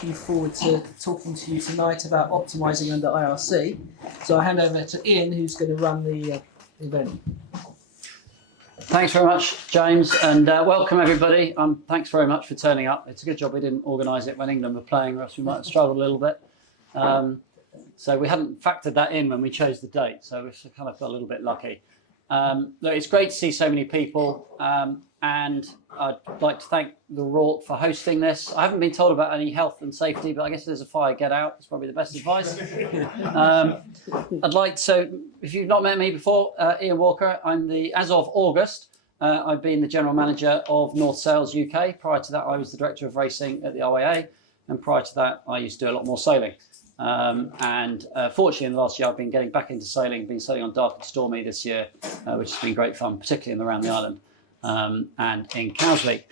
looking forward to talking to you tonight about optimising under IRC. So I hand over to Ian, who's going to run the event. Thanks very much, James, and welcome everybody. Thanks very much for turning up. It's a good job we didn't organise it when England were playing, or else we might have struggled a little bit. So we hadn't factored that in when we chose the date, so we've kind of got a little bit lucky. Look, it's great to see so many people, and I'd like to thank the RORC for hosting this. I haven't been told about any health and safety, but I guess if there's a fire, get out. It's probably the best advice. I'd like to, if you've not met me before, Ian Walker. As of August, I've been the General Manager of North Sales UK. Prior to that, I was the Director of Racing at the OAA, and prior to that, I used to do a lot more sailing. Fortunately, in the last year, I've been getting back into sailing, been sailing on dark and stormy this year, which has been great fun, particularly in around the island and in Cowsley.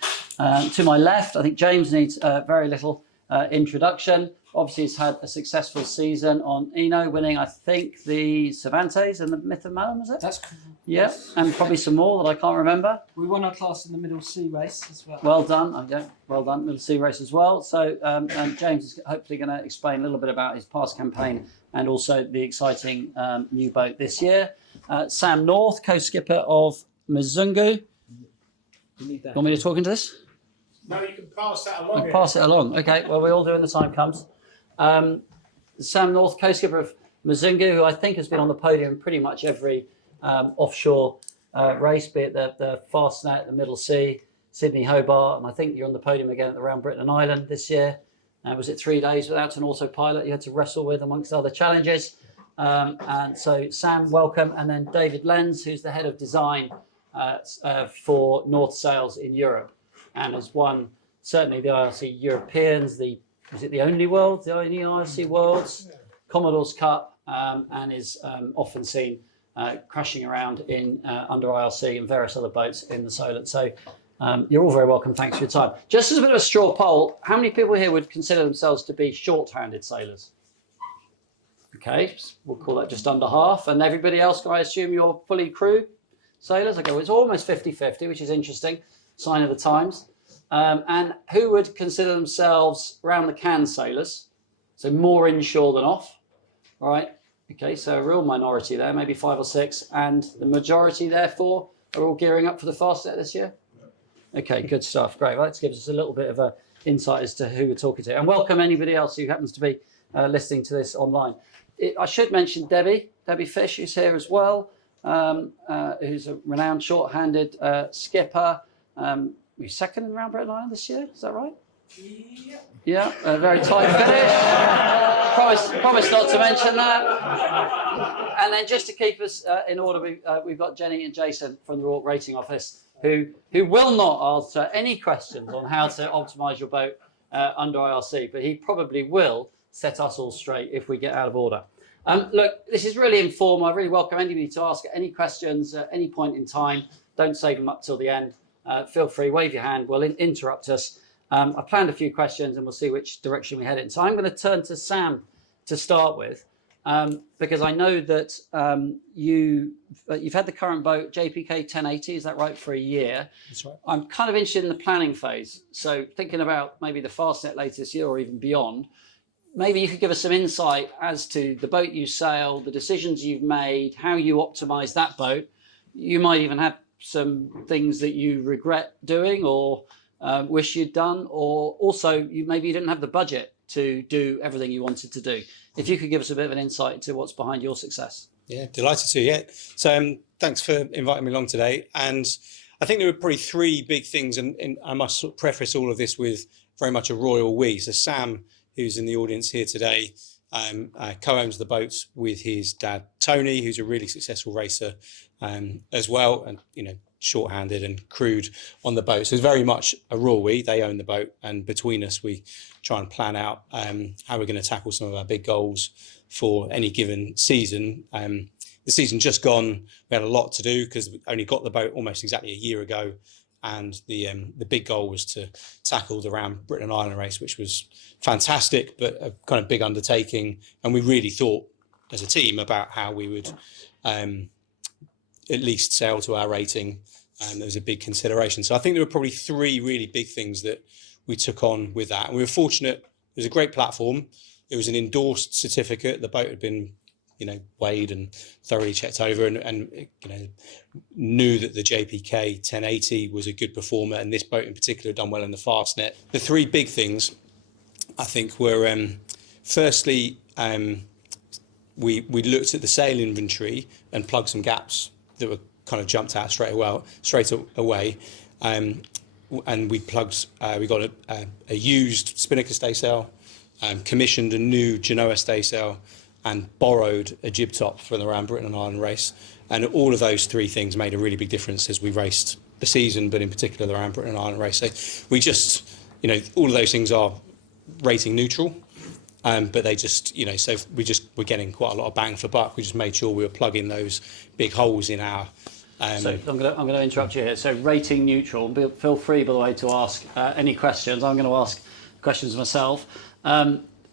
To my left, I think James needs very little introduction. Obviously, he's had a successful season on Ino, winning, I think, the Cervantes and the Myth of Malum, was it? That's cool. Yeah, and probably some more that I can't remember. We won our class in the Middle Sea race as well. Well done, well done, Middle Sea race as well. So, and James is hopefully going to explain a little bit about his past campaign and also the exciting new boat this year. Sam North, co-skipper of Mzungu. You want me to talk into this? No, you can pass that along. I'll pass it along. Okay, well, we all do when the time comes. Sam North, co-skipper of Mzungu, who I think has been on the podium pretty much every offshore race, be it the Fastnet, the Middle Sea, Sydney, Hobart, and I think you're on the podium again at the Round Britain and Ireland this year. Was it 3 days without an autopilot you had to wrestle with amongst other challenges? And so Sam, welcome. And then David Lenz, who's the head of design for North Sales in Europe, and has won certainly the IRC Europeans, is it the only IRC Worlds, Commodore's Cup, and is often seen crashing around in under IRC and various other boats in the Solent. So you're all very welcome. Thanks for your time. Just as a bit of a straw poll, how many people here would consider themselves to be short-handed sailors? Okay, we'll call that just under half. And everybody else, I assume you're fully crewed sailors? Okay, well, it's almost 50-50, which is interesting. Sign of the times. And who would consider themselves round the can sailors? So more inshore than off, all right? Okay, so a real minority there, maybe 5 or 6, and the majority, therefore, are all gearing up for the Fastnet this year? Okay, good stuff. Great. Well, that gives us a little bit of an insight as to who we're talking to. And welcome anybody else who happens to be listening to this online. I should mention Debbie Fish, who's here as well, who's a renowned short-handed skipper. You're second in Round Britain Island this year, is that right? Yeah, a very tight finish. Promise not to mention that. And then just to keep us in order, we've got Jenny and Jason from the RORC Rating Office who will not answer any questions on how to optimise your boat under IRC, but he probably will set us all straight if we get out of order. Look, this is really informal. I really welcome anybody to ask any questions at any point in time. Don't save them up till the end. Feel free, wave your hand, well, interrupt us. I planned a few questions and we'll see which direction we head in. So I'm going to turn to Sam to start with, because I know that you've had the current boat, JPK 1080, is that right, for a year? That's right. I'm kind of interested in the planning phase. So thinking about maybe the Fastnet later this year or even beyond, maybe you could give us some insight as to the boat you sail, the decisions you've made, how you optimise that boat. You might even have some things that you regret doing or wish you'd done, or also maybe you didn't have the budget to do everything you wanted to do. If you could give us a bit of an insight into what's behind your success. Yeah, delighted to. Yeah. So thanks for inviting me along today. And I think there are probably 3 big things, and I must sort of preface all of this with very much a royal we. So Sam, who's in the audience here today, co-owns the boats with his dad Tony, who's a really successful racer as well, and short-handed and crewed on the boat. So it's very much a royal we. They own the boat, and between us we try and plan out how we're going to tackle some of our big goals for any given season. The season just gone, we had a lot to do because we only got the boat almost exactly a year ago, and the big goal was to tackle the Round Britain and Ireland race, which was fantastic, but a kind of big undertaking. And we really thought as a team about how we would at least sail to our rating. There was a big consideration. So I think there were probably 3 really big things that we took on with that. And we were fortunate was a great platform. It was an endorsed certificate. The boat had been, weighed and thoroughly checked over, and knew that the JPK 1080 was a good performer, and this boat in particular had done well in the Fastnet. The three big things, I think, were firstly, we looked at the sail inventory and plugged some gaps that were kind of jumped out straight away. And we plugged, we got a used spinnaker staysail, commissioned a new Genoa staysail, and borrowed a jib top from the Round Britain and Ireland race. And all of those three things made a really big difference as we raced the season, but in particular the Round Britain and Ireland race. So we just, all of those things are rating neutral, but they just, so we're getting quite a lot of bang for buck. We just made sure we were plugging those big holes in our. So I'm going to interrupt you here. So rating neutral. Feel free, by the way, to ask any questions. I'm going to ask questions myself.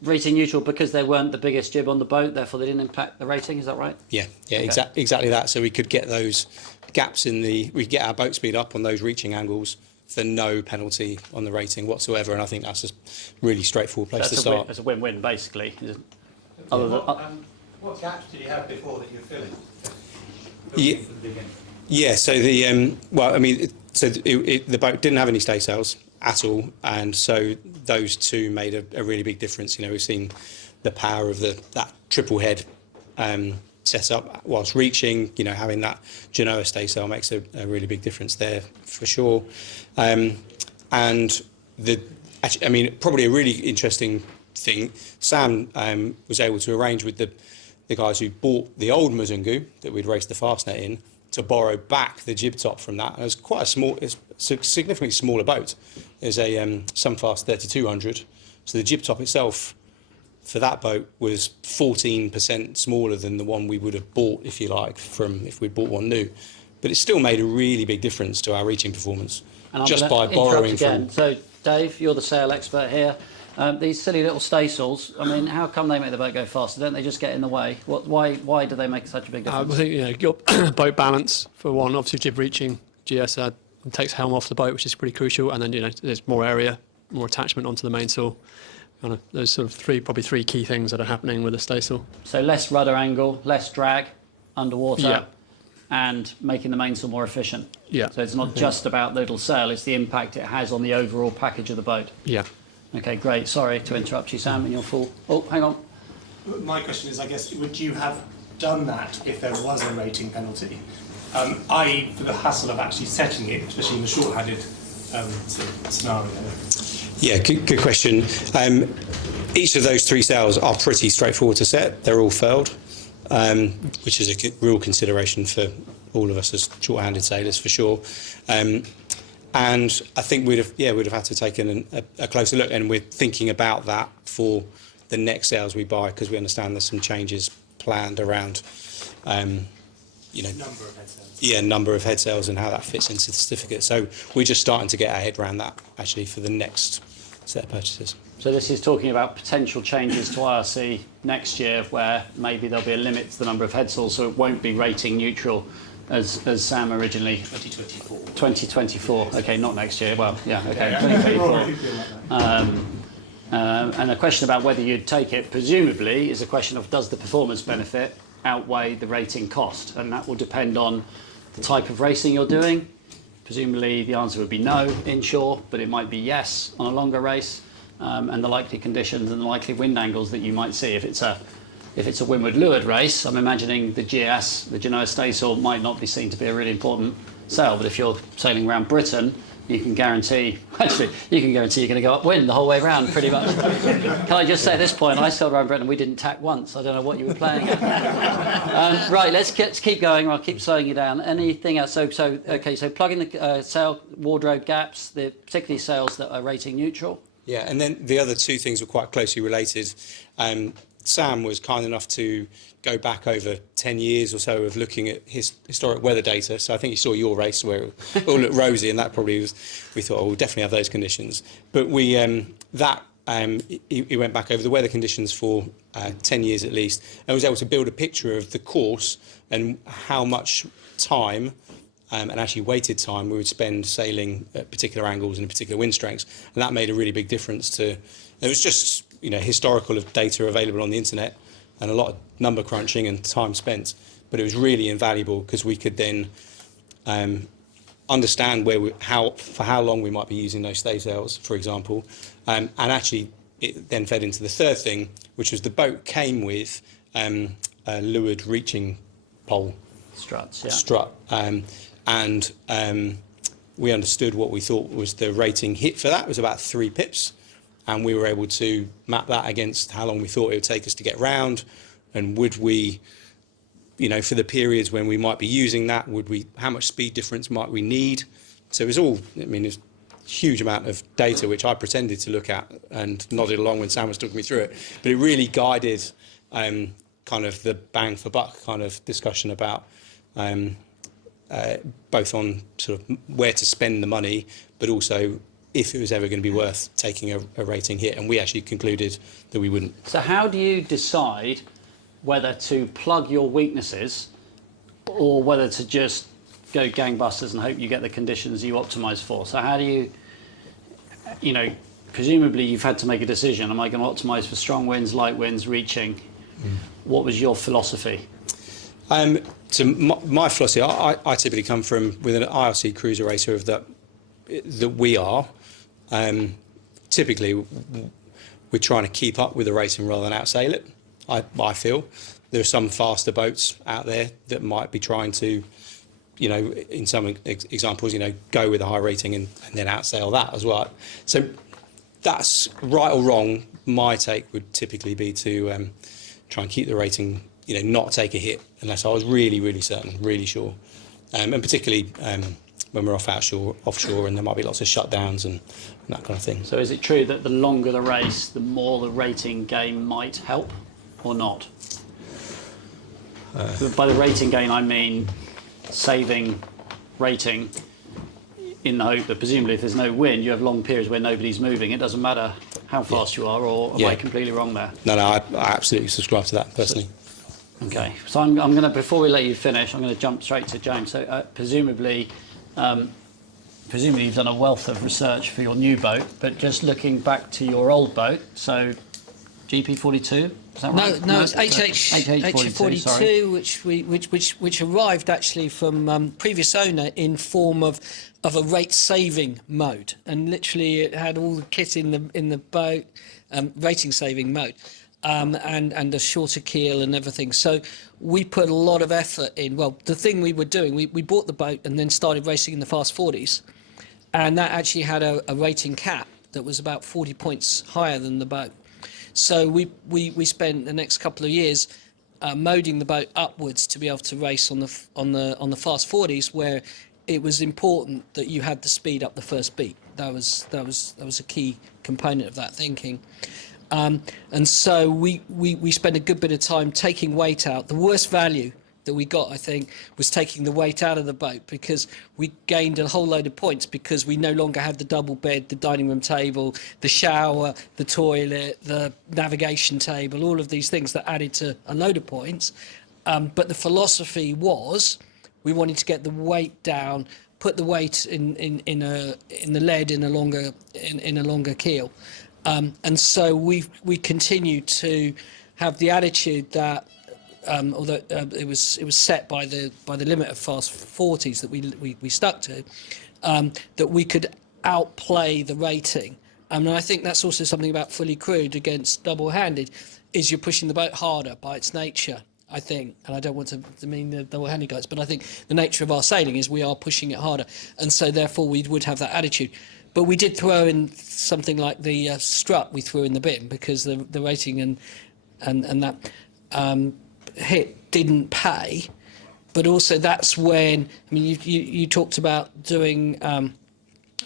Rating neutral because they weren't the biggest jib on the boat, therefore they didn't impact the rating. Is that right? Yeah, Okay. exactly that. So we could get those gaps we could get our boat speed up on those reaching angles for no penalty on the rating whatsoever. And I think that's a really straightforward place to start. It's a win-win, basically. What gaps did you have before that you're filling? Yeah. Yeah, so the the boat didn't have any staysails at all, and so those two made a really big difference. We've seen the power of that triple head set up whilst reaching. Having that Genoa staysail makes a really big difference there for sure. And probably a really interesting thing, Sam was able to arrange with the guys who bought the old Muzungu that we'd raced the Fastnet in to borrow back the jib top from that. And it was quite it's a significantly smaller boat. It's a Sunfast 3200. So the jib top itself for that boat was 14% smaller than the one we would have bought, if you like, if we'd bought one new. But it still made a really big difference to our reaching performance just by borrowing from. So Dave, you're the sail expert here. These silly little staysails, how come they make the boat go faster? Don't they just get in the way? Why do they make such a big difference? I think your boat balance, for one, obviously jib reaching, GS takes helm off the boat, which is pretty crucial, and then there's more area, more attachment onto the mainsail. Those sort of probably three key things that are happening with the staysail. So less rudder angle, less drag underwater, and making the mainsail more efficient. Yeah. So it's not just about the little sail, it's the impact it has on the overall package of the boat. Yeah. Okay, great. Sorry to interrupt you, Sam, in your full... Oh, hang on. My question is, I guess, would you have done that if there was a rating penalty? I.e., for the hassle of actually setting it, especially in the short-handed scenario? Yeah, good question. Each of those three sails are pretty straightforward to set. They're all furled, which is a real consideration for all of us as short-handed sailors, for sure. And I think we'd have had to take a closer look, and we're thinking about that for the next sails we buy, because we understand there's some changes planned around, Number of head sails. Yeah, number of head sails and how that fits into the certificate. So we're just starting to get our head around that actually for the next set of purchases. So this is talking about potential changes to IRC next year, where maybe there'll be a limit to the number of head sails, so it won't be rating neutral. As Sam originally... 2024. 2024, okay, not next year, well, yeah, okay, Yeah, 2024. And a question about whether you'd take it, presumably, is a question of does the performance benefit outweigh the rating cost? And that will depend on the type of racing you're doing. Presumably the answer would be no inshore, but it might be yes on a longer race, and the likely conditions and the likely wind angles that you might see. If it's a windward-leeward race, I'm imagining the GS, the Genoa staysail, might not be seen to be a really important sail, but if you're sailing around Britain, you can guarantee you're going to go upwind the whole way around, pretty much. Can I just say at this point, I sailed around Britain and we didn't tack once. I don't know what you were playing at. Right, let's keep going, or I'll keep slowing you down. Anything else? So plugging the sail wardrobe gaps, particularly sails that are rating neutral. Yeah, and then the other two things were quite closely related. Sam was kind enough to go back over 10 years or so of looking at historic weather data. So I think he saw your race where it all looked rosy, and that probably was, we thought, oh, we'll definitely have those conditions. But he went back over the weather conditions for 10 years at least, and was able to build a picture of the course and how much time and actually weighted time we would spend sailing at particular angles and particular wind strengths. And that made a really big difference to... It was just historical of data available on the internet and a lot of number crunching and time spent. But it was really invaluable because we could then understand for how long we might be using those stay sails, for example, and actually it then fed into the third thing, which was the boat came with a leeward reaching pole Struts, yeah. strut, and we understood what we thought was the rating hit for that was about 3 pips, and we were able to map that against how long we thought it would take us to get round, and would we, for the periods when we might be using that, how much speed difference might we need? So it was all, there's a huge amount of data which I pretended to look at and nodded along when Sam was talking me through it, but it really guided kind of the bang for buck kind of discussion about both on sort of where to spend the money, but also if it was ever going to be worth taking a rating hit, and we actually concluded that we wouldn't. So how do you decide whether to plug your weaknesses or whether to just go gangbusters and hope you get the conditions you optimise for? So how do you, presumably you've had to make a decision. Am I going to optimise for strong winds, light winds, reaching? What was your philosophy? So my philosophy, I typically come from with an IRC cruiser racer that we are. Typically, we're trying to keep up with the racing rather than outsail it. I feel there are some faster boats out there that might be trying to, in some examples, go with a high rating and then outsail that as well. So that's right or wrong. My take would typically be to try and keep the rating, not take a hit unless I was really, really certain, really sure. And particularly when we're offshore, and there might be lots of shutdowns and that kind of thing. So is it true that the longer the race, the more the rating game might help, or not? By the rating gain, I mean saving rating in the hope that presumably if there's no wind, you have long periods where nobody's moving. It doesn't matter how fast you are, or am I completely wrong there? No, I absolutely subscribe to that personally. Okay, so I'm going to, before we let you finish, I'm going to jump straight to James. So presumably you've done a wealth of research for your new boat, but just looking back to your old boat, so GP42, is that right? No, it's HH42, sorry. which arrived actually from previous owner in form of a rate saving mode, and literally it had all the kit in the boat, rating saving mode. And a shorter keel and everything. So we put a lot of effort in. Well, the thing we were doing, we bought the boat and then started racing in the fast 40s. And that actually had a rating cap that was about 40 points higher than the boat. So we spent the next couple of years moding the boat upwards to be able to race on the fast 40s, where it was important that you had the speed up the first beat. That was a key component of that thinking. And so we spent a good bit of time taking weight out. The worst value that we got, I think, was taking the weight out of the boat, because we gained a whole load of points because we no longer had the double bed, the dining room table, the shower, the toilet, the navigation table, all of these things that added to a load of points. But the philosophy was we wanted to get the weight down, put the weight in the lead in a longer keel. And so we continue to have the attitude that, although it was set by the limit of fast 40s that we stuck to, that we could outplay the rating. And I think that's also something about fully crewed against double-handed, is you're pushing the boat harder by its nature, I think. And I don't want to mean the double-handed guys, but I think the nature of our sailing is we are pushing it harder, and so therefore we would have that attitude. But we did throw in something like the strut we threw in the bin, because the rating and that hit didn't pay. But also that's when, you talked about doing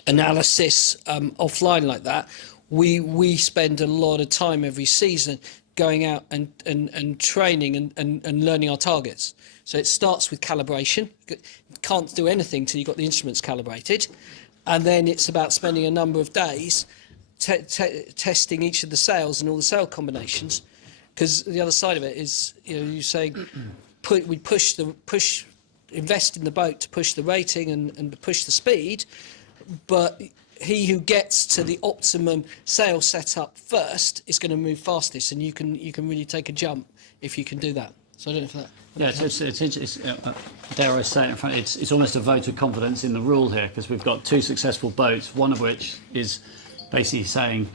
analysis offline like that. We spend a lot of time every season going out and training and learning our targets. So it starts with calibration. You can't do anything till you've got the instruments calibrated. And then it's about spending a number of days testing each of the sails and all the sail combinations, because the other side of it is, you're saying invest in the boat to push the rating and push the speed, but he who gets to the optimum sail setup first is going to move fastest, and you can really take a jump if you can do that. So I don't know if that. Yeah, it's dare I say it in front, it's almost a vote of confidence in the rule here, because we've got two successful boats, one of which is basically saying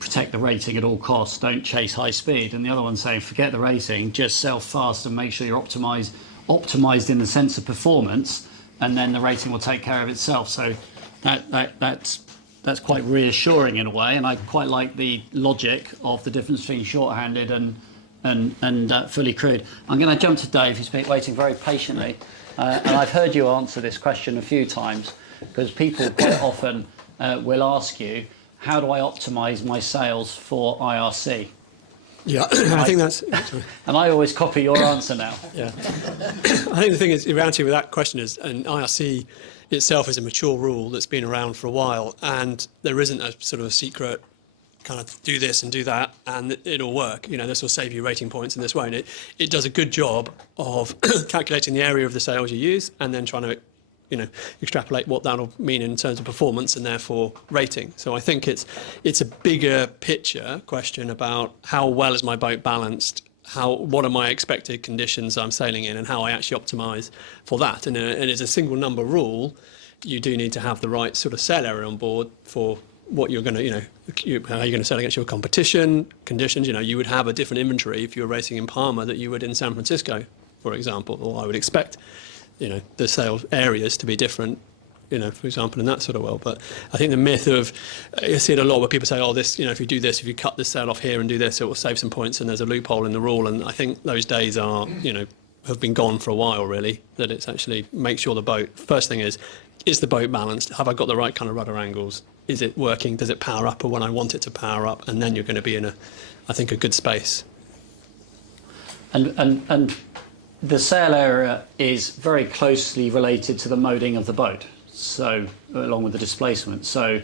protect the rating at all costs, don't chase high speed, and the other one saying forget the rating, just sail fast and make sure you're optimized in the sense of performance, and then the rating will take care of itself. So that's quite reassuring in a way, and I quite like the logic of the difference between short-handed and fully crewed. I'm going to jump to Dave, who's been waiting very patiently, and I've heard you answer this question a few times, because people quite often will ask you, how do I optimise my sales for IRC? Yeah, I think that's... And I always copy your answer now. Yeah. I think the thing is, the reality with that question is, and IRC itself is a mature rule that's been around for a while, and there isn't a sort of a secret kind of do this and do that and it'll work. You know, this will save you rating points and this won't. It does a good job of calculating the area of the sails you use and then trying to, you know, extrapolate what that'll mean in terms of performance and therefore rating. So I think it's a bigger picture question about how well is my boat balanced, what are my expected conditions I'm sailing in, and how I actually optimise for that. And it's a single number rule. You do need to have the right sort of sail area on board for what you're going to, how you're going to sail against your competition conditions. You know, you would have a different inventory if you were racing in Palma that you would in San Francisco, for example, or I would expect, the sail areas to be different, for example, in that sort of world. But I think the myth of, I see it a lot where people say, oh, this, if you do this, if you cut this sail off here and do this, it will save some points and there's a loophole in the rule. And I think those days are, have been gone for a while, really, that it's actually make sure the boat, first thing is the boat balanced? Have I got the right kind of rudder angles? Is it working? Does it power up or when I want it to power up? And then you're going to be in I think, a good space. And the sail area is very closely related to the moding of the boat, so along with the displacement. So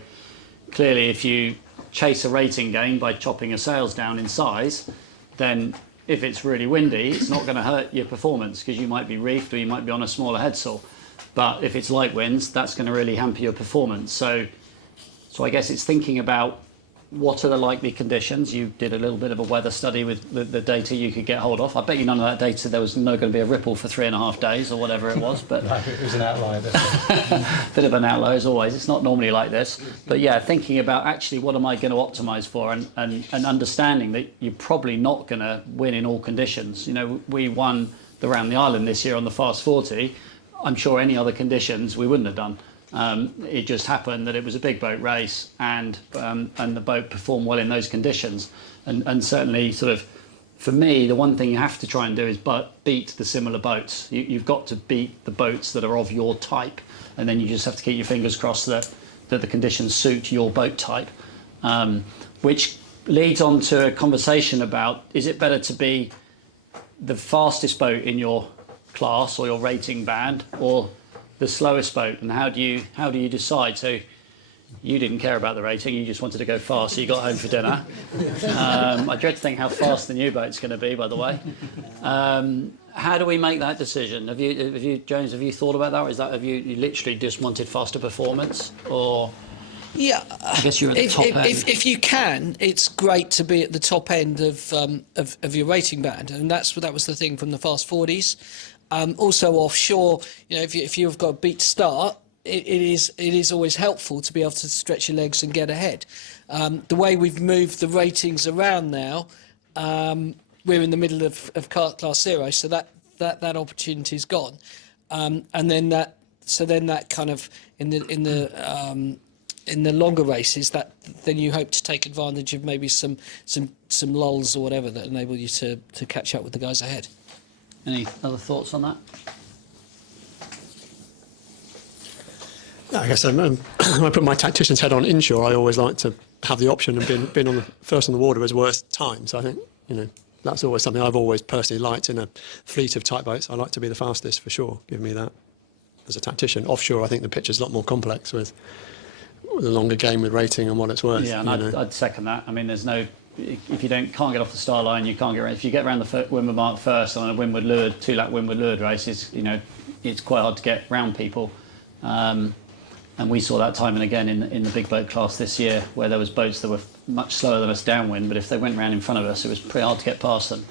clearly, if you chase a rating gain by chopping your sails down in size, then if it's really windy, it's not going to hurt your performance because you might be reefed or you might be on a smaller headsail. But if it's light winds, that's going to really hamper your performance. So I guess it's thinking about what are the likely conditions. You did a little bit of a weather study with the data you could get hold of. I bet you none of that data, there was no going to be a ripple for 3.5 days or whatever it was. But No, it was an outlier. bit of an outlier as always. It's not normally like this. But yeah, thinking about actually what am I going to optimise for, and understanding that you're probably not going to win in all conditions. We won the Round the Island this year on the Fast 40. I'm sure any other conditions we wouldn't have done. It just happened that it was a big boat race and the boat performed well in those conditions. And certainly, sort of, for me, the one thing you have to try and do is beat the similar boats. You've got to beat the boats that are of your type, and then you just have to keep your fingers crossed that the conditions suit your boat type. Which leads on to a conversation about, is it better to be the fastest boat in your class or your rating band, or the slowest boat, and how do you decide? So you didn't care about the rating, you just wanted to go fast, so you got home for dinner. I dread to think how fast the new boat's going to be, by the way. How do we make that decision? Have you, James, have you thought about that, or have you literally just wanted faster performance, or? Yeah, I guess you're at the top end. If you can, it's great to be at the top end of your rating band, and that was the thing from the Fast 40s. Also offshore, if you've got a beat start, it is always helpful to be able to stretch your legs and get ahead. The way we've moved the ratings around now, we're in the middle of class 0, so that opportunity's gone, and then that kind of in the longer races, then you hope to take advantage of maybe some lulls or whatever that enable you to catch up with the guys ahead. Any other thoughts on that? I guess when I put my tactician's head on inshore, I always like to have the option of being on the first on the water as worst time. So I think that's always something I've always personally liked in a fleet of tight boats. I like to be the fastest for sure. Give me that as a tactician. Offshore, I think the picture's a lot more complex with the longer game with rating and what it's worth. Yeah, and I'd second that. I mean, there's no. If you can't get off the star line, you can't get around. If you get around the windward mark first on a windward leeward, 2-lap windward leeward race, it's quite hard to get round people. And we saw that time and again in the big boat class this year, where there was boats that were much slower than us downwind, but if they went round in front of us, it was pretty hard to get past them.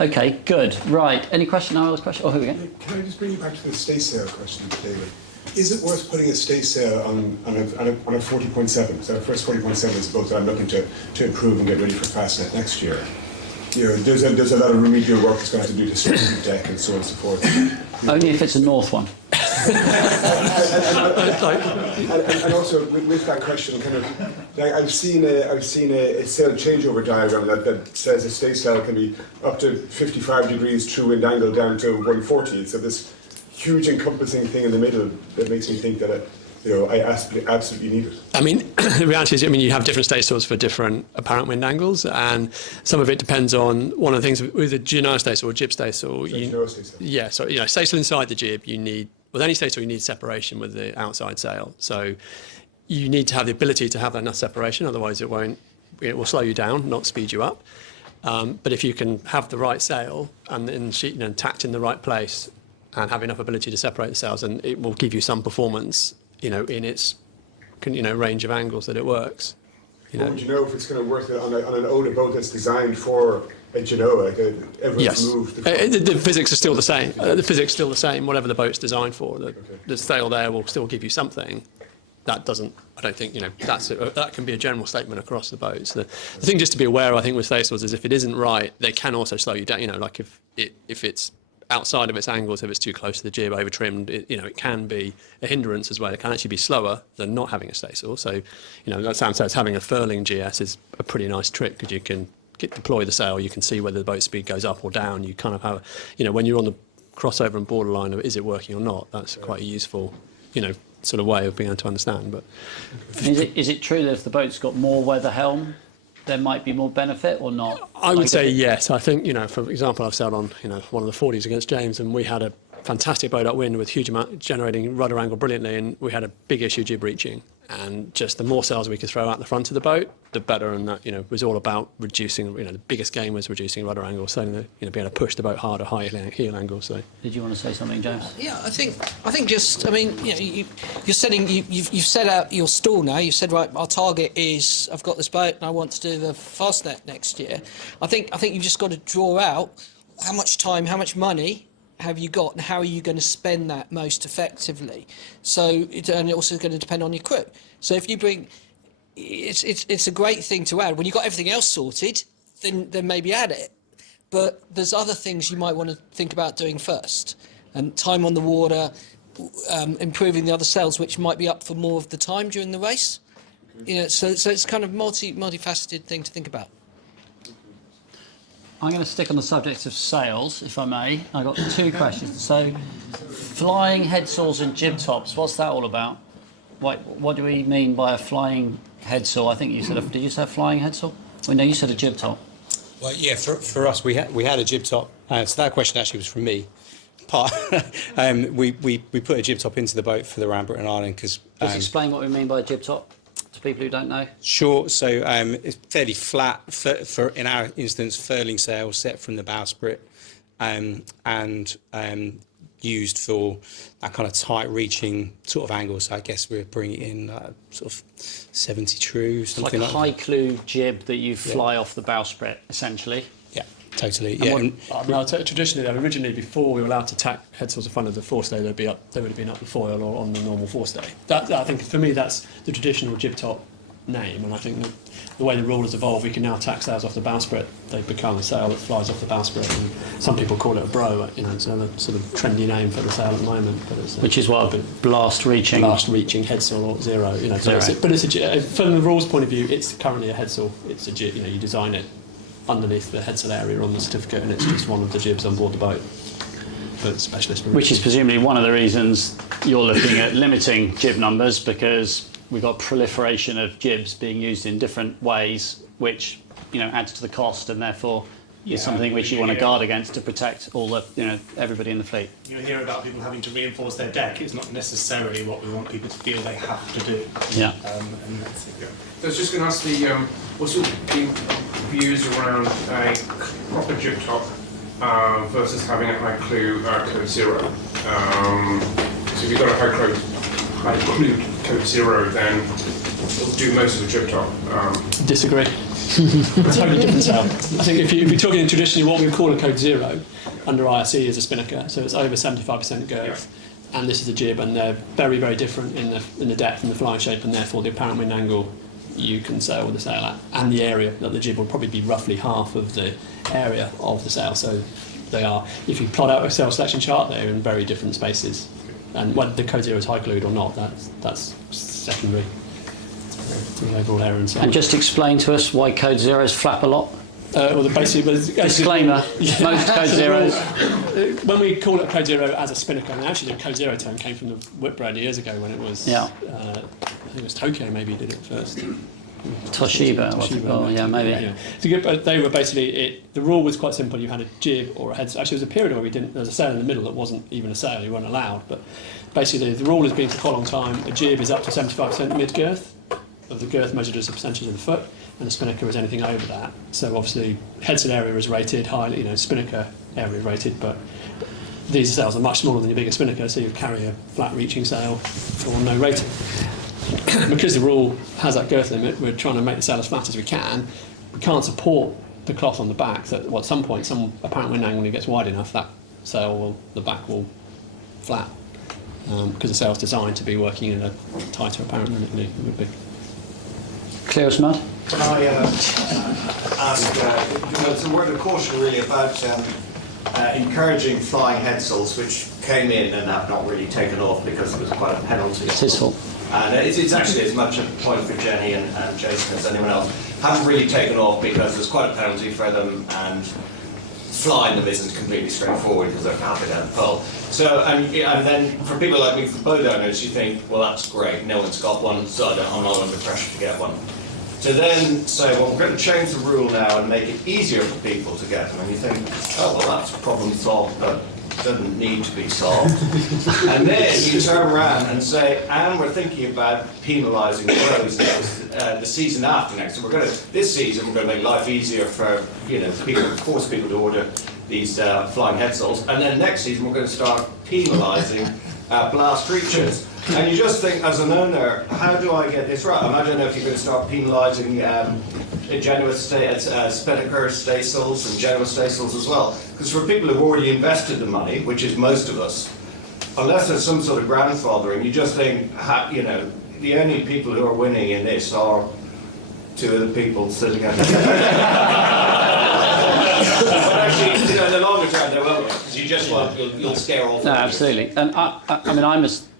Okay, good. Right. Any question? No other question? Oh, here we go. Can I just bring you back to the stay sail question, David? Is it worth putting a stay sail on a 40.7? So the first 40.7 is a boat that I'm looking to improve and get ready for Fastnet next year. You know, there's a lot of remedial work that's going to have to do to strengthen the deck and so on and so forth. Only if it's a north one. And also with that question, kind of, like I've seen a sail changeover diagram that says a stay sail can be up to 55 degrees true wind angle down to 140. So this huge encompassing thing in the middle that makes me think that I absolutely need it. I mean, the reality is, you have different stay sails for different apparent wind angles, and some of it depends on one of the things with a Genoa stay sail or jib stay sail. Yeah, so stay sail inside the jib, you need, with any stay sail, you need separation with the outside sail. So you need to have the ability to have enough separation, otherwise it will slow you down, not speed you up. But if you can have the right sail and then tacked in the right place and have enough ability to separate the sails, and it will give you some performance in its range of angles that it works. Would you know if it's going to work on an older boat that's designed for a Genoa? Like everyone's yes. moved. The physics are still the same. The physics are still the same, whatever the boat's designed for. The sail there will still give you something. That doesn't, I don't think, that can be a general statement across the boats. The thing just to be aware of, I think, with stay sails is if it isn't right, they can also slow you down. Like if it's outside of its angles, if it's too close to the jib, over trimmed, it can be a hindrance as well. It can actually be slower than not having a stay sail. So, that Sam says having a furling GS is a pretty nice trick because you can deploy the sail, you can see whether the boat speed goes up or down. You kind of have, when you're on the crossover and borderline of is it working or not, that's quite a useful, sort of way of being able to understand. But is it true that if the boat's got more weather helm, there might be more benefit or not? I would say yes. I think, for example, I've sailed on, one of the 40s against James, and we had a fantastic boat upwind with huge amount generating rudder angle brilliantly, and we had a big issue jib reaching. And just the more sails we could throw out the front of the boat, the better. And that, was all about reducing, the biggest game was reducing rudder angle, so, being able to push the boat harder, higher heel angle. So. Did you want to say something, James? Yeah, I think just, you're setting, you've set out your stall now. You've said, right, our target is, I've got this boat and I want to do the Fastnet next year. I think you've just got to draw out how much time, how much money have you got, and how are you going to spend that most effectively? So, and it also going to depend on your crew. So if you bring, it's a great thing to add when you've got everything else sorted. Then maybe add it. But there's other things you might want to think about doing first, and time on the water, improving the other sails, which might be up for more of the time during the race. So it's kind of multifaceted thing to think about. I'm going to stick on the subject of sails, if I may. I've got two questions. So, flying head sails and jib tops, what's that all about? What do we mean by a flying head sail? I think you said, did you say a flying head sail? Well, no, you said a jib top. Well, yeah, for us, we had a jib top. So that question actually was from me. We put a jib top into the boat for the Round Britain Island because... Just explain what we mean by a jib top to people who don't know. Sure. So it's fairly flat for in our instance, furling sail set from the bowsprit, and used for that kind of tight reaching sort of angle. So I guess we're bringing in sort of 70 true, something like high clue jib that you fly off the bowsprit, essentially. Yeah, totally. Traditionally, originally, before we were allowed to tack head sails in front of the forestay, they would have been up the foil or on the normal forestay. I think for me that's the traditional jib top name, and I think that the way the rule has evolved, we can now tack sails off the bowsprit. They've become a sail that flies off the bowsprit, and some people call it a bro. It's a sort of trendy name for the sail at the moment. But it's which is what blast reaching head sail or zero. But it's from the rules point of view, it's currently a head sail. It's a jib. You design it underneath the head sail area on the certificate, and it's just one of the jibs on board the boat. But specialist. Which is presumably one of the reasons you're looking at limiting jib numbers, because we've got proliferation of jibs being used in different ways, which adds to the cost, and therefore is something which you want to guard against to protect all the everybody in the fleet. You hear about people having to reinforce their deck. It's not necessarily what we want people to feel they have to do. Yeah. And that's it. So I was just going to ask what's your views around a proper jib top versus having a high clue code zero? So if you've got a high clue code 0, then it'll do most of the jib top. Disagree. Totally different cell. I think if you're talking traditionally what we would call a code 0 under IRC is a spinnaker, so it's over 75% girth, and this is a jib, and they're very, very different in the depth and the flying shape, and therefore the apparent wind angle you can sail with the sail at, and the area that the jib will probably be roughly half of the area of the sail. So they are, if you plot out a sail selection chart, they're in very different spaces, and whether the code 0 is high glued or not, that's secondary to the overall area and so on. And just explain to us why code 0s flap a lot. Well, basically, Disclaimer, most code 0s. When we call it code 0 as a spinnaker, and actually the code 0 term came from the Whitbread years ago when it was, I think it was Tokyo maybe did it first. Toshiba, maybe. Yeah. So they were basically, the rule was quite simple. You had a jib or a head. Actually, there was a period where there was a sail in the middle that wasn't even a sail, you weren't allowed. But basically, the rule has been for quite a long time, a jib is up to 75% mid-girth, of the girth measured as a percentage of the foot, and the spinnaker is anything over that. So obviously, headsail area is rated highly, spinnaker area is rated, but these sails are much smaller than your bigger spinnaker, so you carry a flat reaching sail for no rating. Because the rule has that girth limit, we're trying to make the sail as flat as we can. We can't support the cloth on the back, so at some point, some apparent wind angle when it gets wide enough, that sail the back will flap, because the sail's designed to be working in a tighter apparent limit than it would be. Clear as mud? Can I ask some word of caution really about encouraging flying head sails, which came in and have not really taken off because it was quite a penalty. It's his fault. And it's actually as much a point for Jenny and Jason as anyone else. Haven't really taken off because there's quite a penalty for them, and flying them isn't completely straightforward because they're halfway down the pole. So, and then for people like me, for boat owners, you think, well, that's great, no one's got one, so I'm not under pressure to get one. To then say, well, we're going to change the rule now and make it easier for people to get them, and you think, oh, well, that's a problem solved, but doesn't need to be solved. And then you turn around and say, and we're thinking about penalising pros the season after next. So this season we're going to make life easier for people, force people to order these flying head sails, and then next season we're going to start penalising blast creatures. And you just think, as an owner, how do I get this right? I don't know if you're going to start penalising generous spinnaker staysails and generous staysails as well. Because for people who've already invested the money, which is most of us, unless there's some sort of grandfathering, you just think, the only people who are winning in this are two of the people sitting at the But actually, in the longer term, they won't, because you just you'll scare all. No, absolutely. And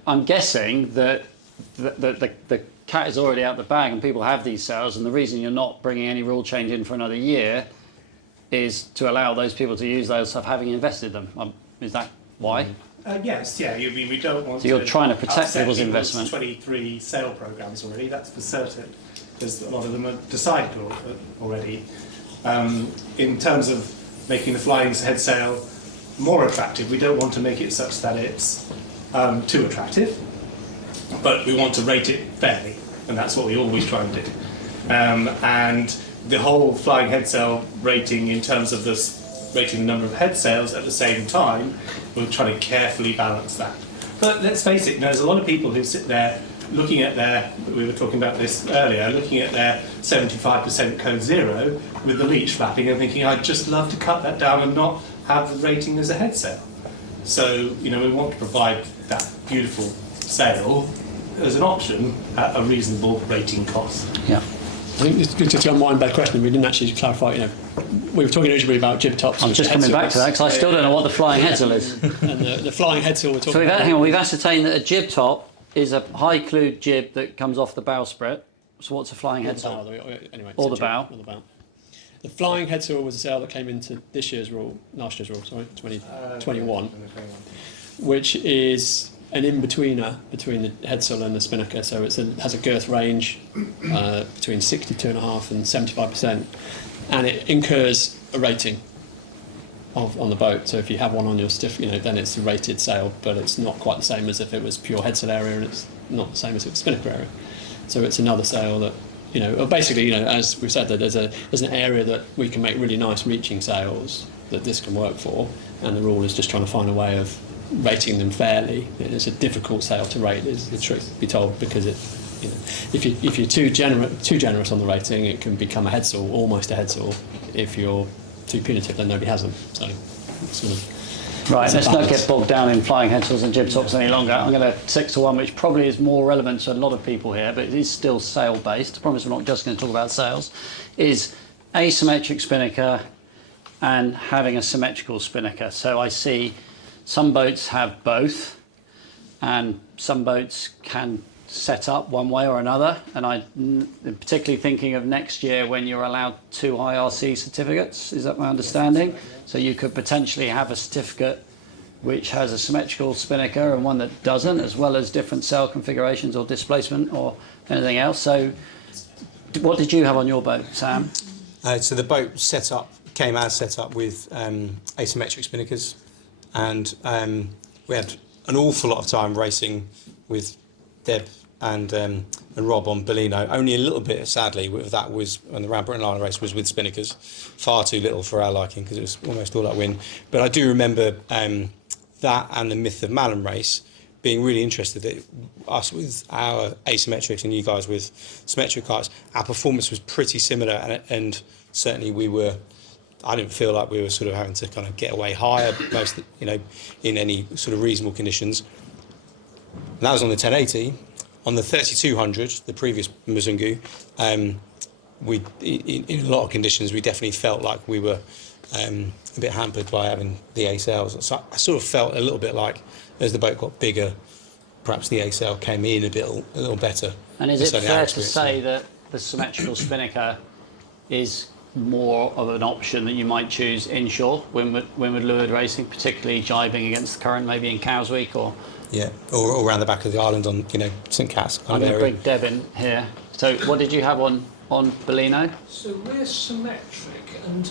I'm guessing that the cat is already out the bag and people have these sails, and the reason you're not bringing any rule change in for another year is to allow those people to use those stuff having invested them. Is that why? Yes, yeah. We don't want. So you're trying to protect people's investment. 23 sale programs already. That's for certain, because a lot of them are decided already. In terms of making the flying head sail more attractive, we don't want to make it such that it's too attractive, but we want to rate it fairly, and that's what we always try and do. And the whole flying head sail rating, in terms of this rating the number of head sails at the same time, we're trying to carefully balance that. But let's face it, there's a lot of people who sit there looking at we were talking about this earlier, looking at their 75% code 0 with the leech flapping and thinking, I'd just love to cut that down and not have the rating as a head sail. So, we want to provide that beautiful sail as an option at a reasonable rating cost. Yeah. I think just to unwind that question, we didn't actually clarify, we were talking originally about jib tops. I'm just coming back to that because I still don't know what the flying head sail is. And the flying head sail we're talking about. Hang on, we've ascertained that a jib top is a high clued jib that comes off the bowsprit. So what's a flying head sail? Anyway, Or the bow. The flying head sail was a sail that came into last year's rule, 2021, which is an in-betweener between the head sail and the spinnaker. So it has a girth range between 62.5% and 75%, and it incurs a rating on the boat. So if you have one on your stiff, then it's a rated sail, but it's not quite the same as if it was pure head sail area, and it's not the same as if it's spinnaker area. So it's another sail that, basically, as we've said, that there's an area that we can make really nice reaching sails that this can work for, and the rule is just trying to find a way of rating them fairly. It's a difficult sail to rate, is the truth be told, because if you're too generous on the rating, it can become a head sail, almost a head sail. If you're too punitive, then nobody has them. So it's sort of Right, let's not get bogged down in flying head sails and jib tops any longer. I'm going to stick to one which probably is more relevant to a lot of people here, but it is still sail based. I promise we're not just going to talk about sails. Is asymmetric spinnaker and having a symmetrical spinnaker. So I see some boats have both, and some boats can set up one way or another. And I'm particularly thinking of next year when you're allowed 2 IRC certificates. Is that my understanding? So you could potentially have a certificate which has a symmetrical spinnaker and one that doesn't, as well as different sail configurations or displacement or anything else. So what did you have on your boat, Sam? So the boat came as set up with asymmetric spinnakers, and we had an awful lot of time racing with Deb and Rob on Bellino. Only a little bit, sadly, with that was when the Round Britain Line race was with spinnakers. Far too little for our liking because it was almost all upwind. But I do remember that and the Myth of Malham race being really interested in us with our asymmetrics and you guys with symmetric kites. Our performance was pretty similar, and certainly I didn't feel like we were sort of having to kind of get away higher in any sort of reasonable conditions. And that was on the 1080. On the 3200, the previous Muzungu, in a lot of conditions we definitely felt like we were a bit hampered by having the A sails. So I sort of felt a little bit like as the boat got bigger, perhaps the A sail came in a little better. And is it fair to say that the symmetrical spinnaker is more of an option that you might choose inshore, windward leeward racing, particularly jibing against the current, maybe in Cowes Week or? Yeah, or around the back of the island on St Cat's I'm going to bring Deb in here. So what did you have on Bellino? So we're symmetric, and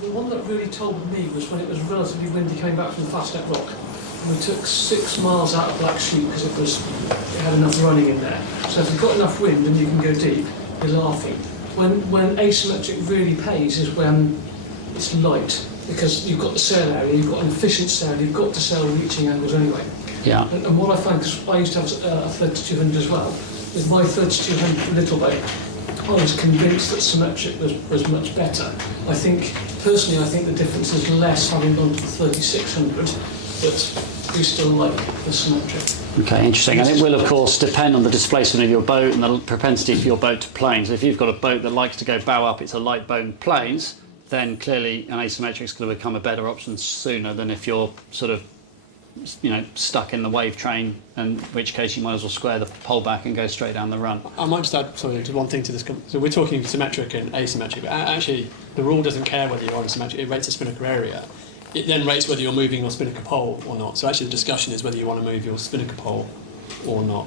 the one that really told me was when it was relatively windy coming back from the Fastnet Rock. And we took 6 miles out of Black Sheep because it had enough running in there. So if you've got enough wind and you can go deep, you're laughing. When asymmetric really pays is when it's light, because you've got the sail area, you've got an efficient sail, you've got to sail reaching angles anyway. Yeah. And what I found, because I used to have a 3200 as well, with my 3200 little boat, I was convinced that symmetric was much better. Personally, I think the difference is less having gone to the 3600, but we still like the symmetric. Okay, interesting. And it will, of course, depend on the displacement of your boat and the propensity for your boat to planes. If you've got a boat that likes to go bow up, it's a light boat and planes, then clearly an asymmetric is going to become a better option sooner than if you're sort of stuck in the wave train, in which case you might as well square the pole back and go straight down the run. I might just add one thing to this. So we're talking symmetric and asymmetric, but actually the rule doesn't care whether you're on symmetric. It rates a spinnaker area. It then rates whether you're moving your spinnaker pole or not. So actually the discussion is whether you want to move your spinnaker pole or not.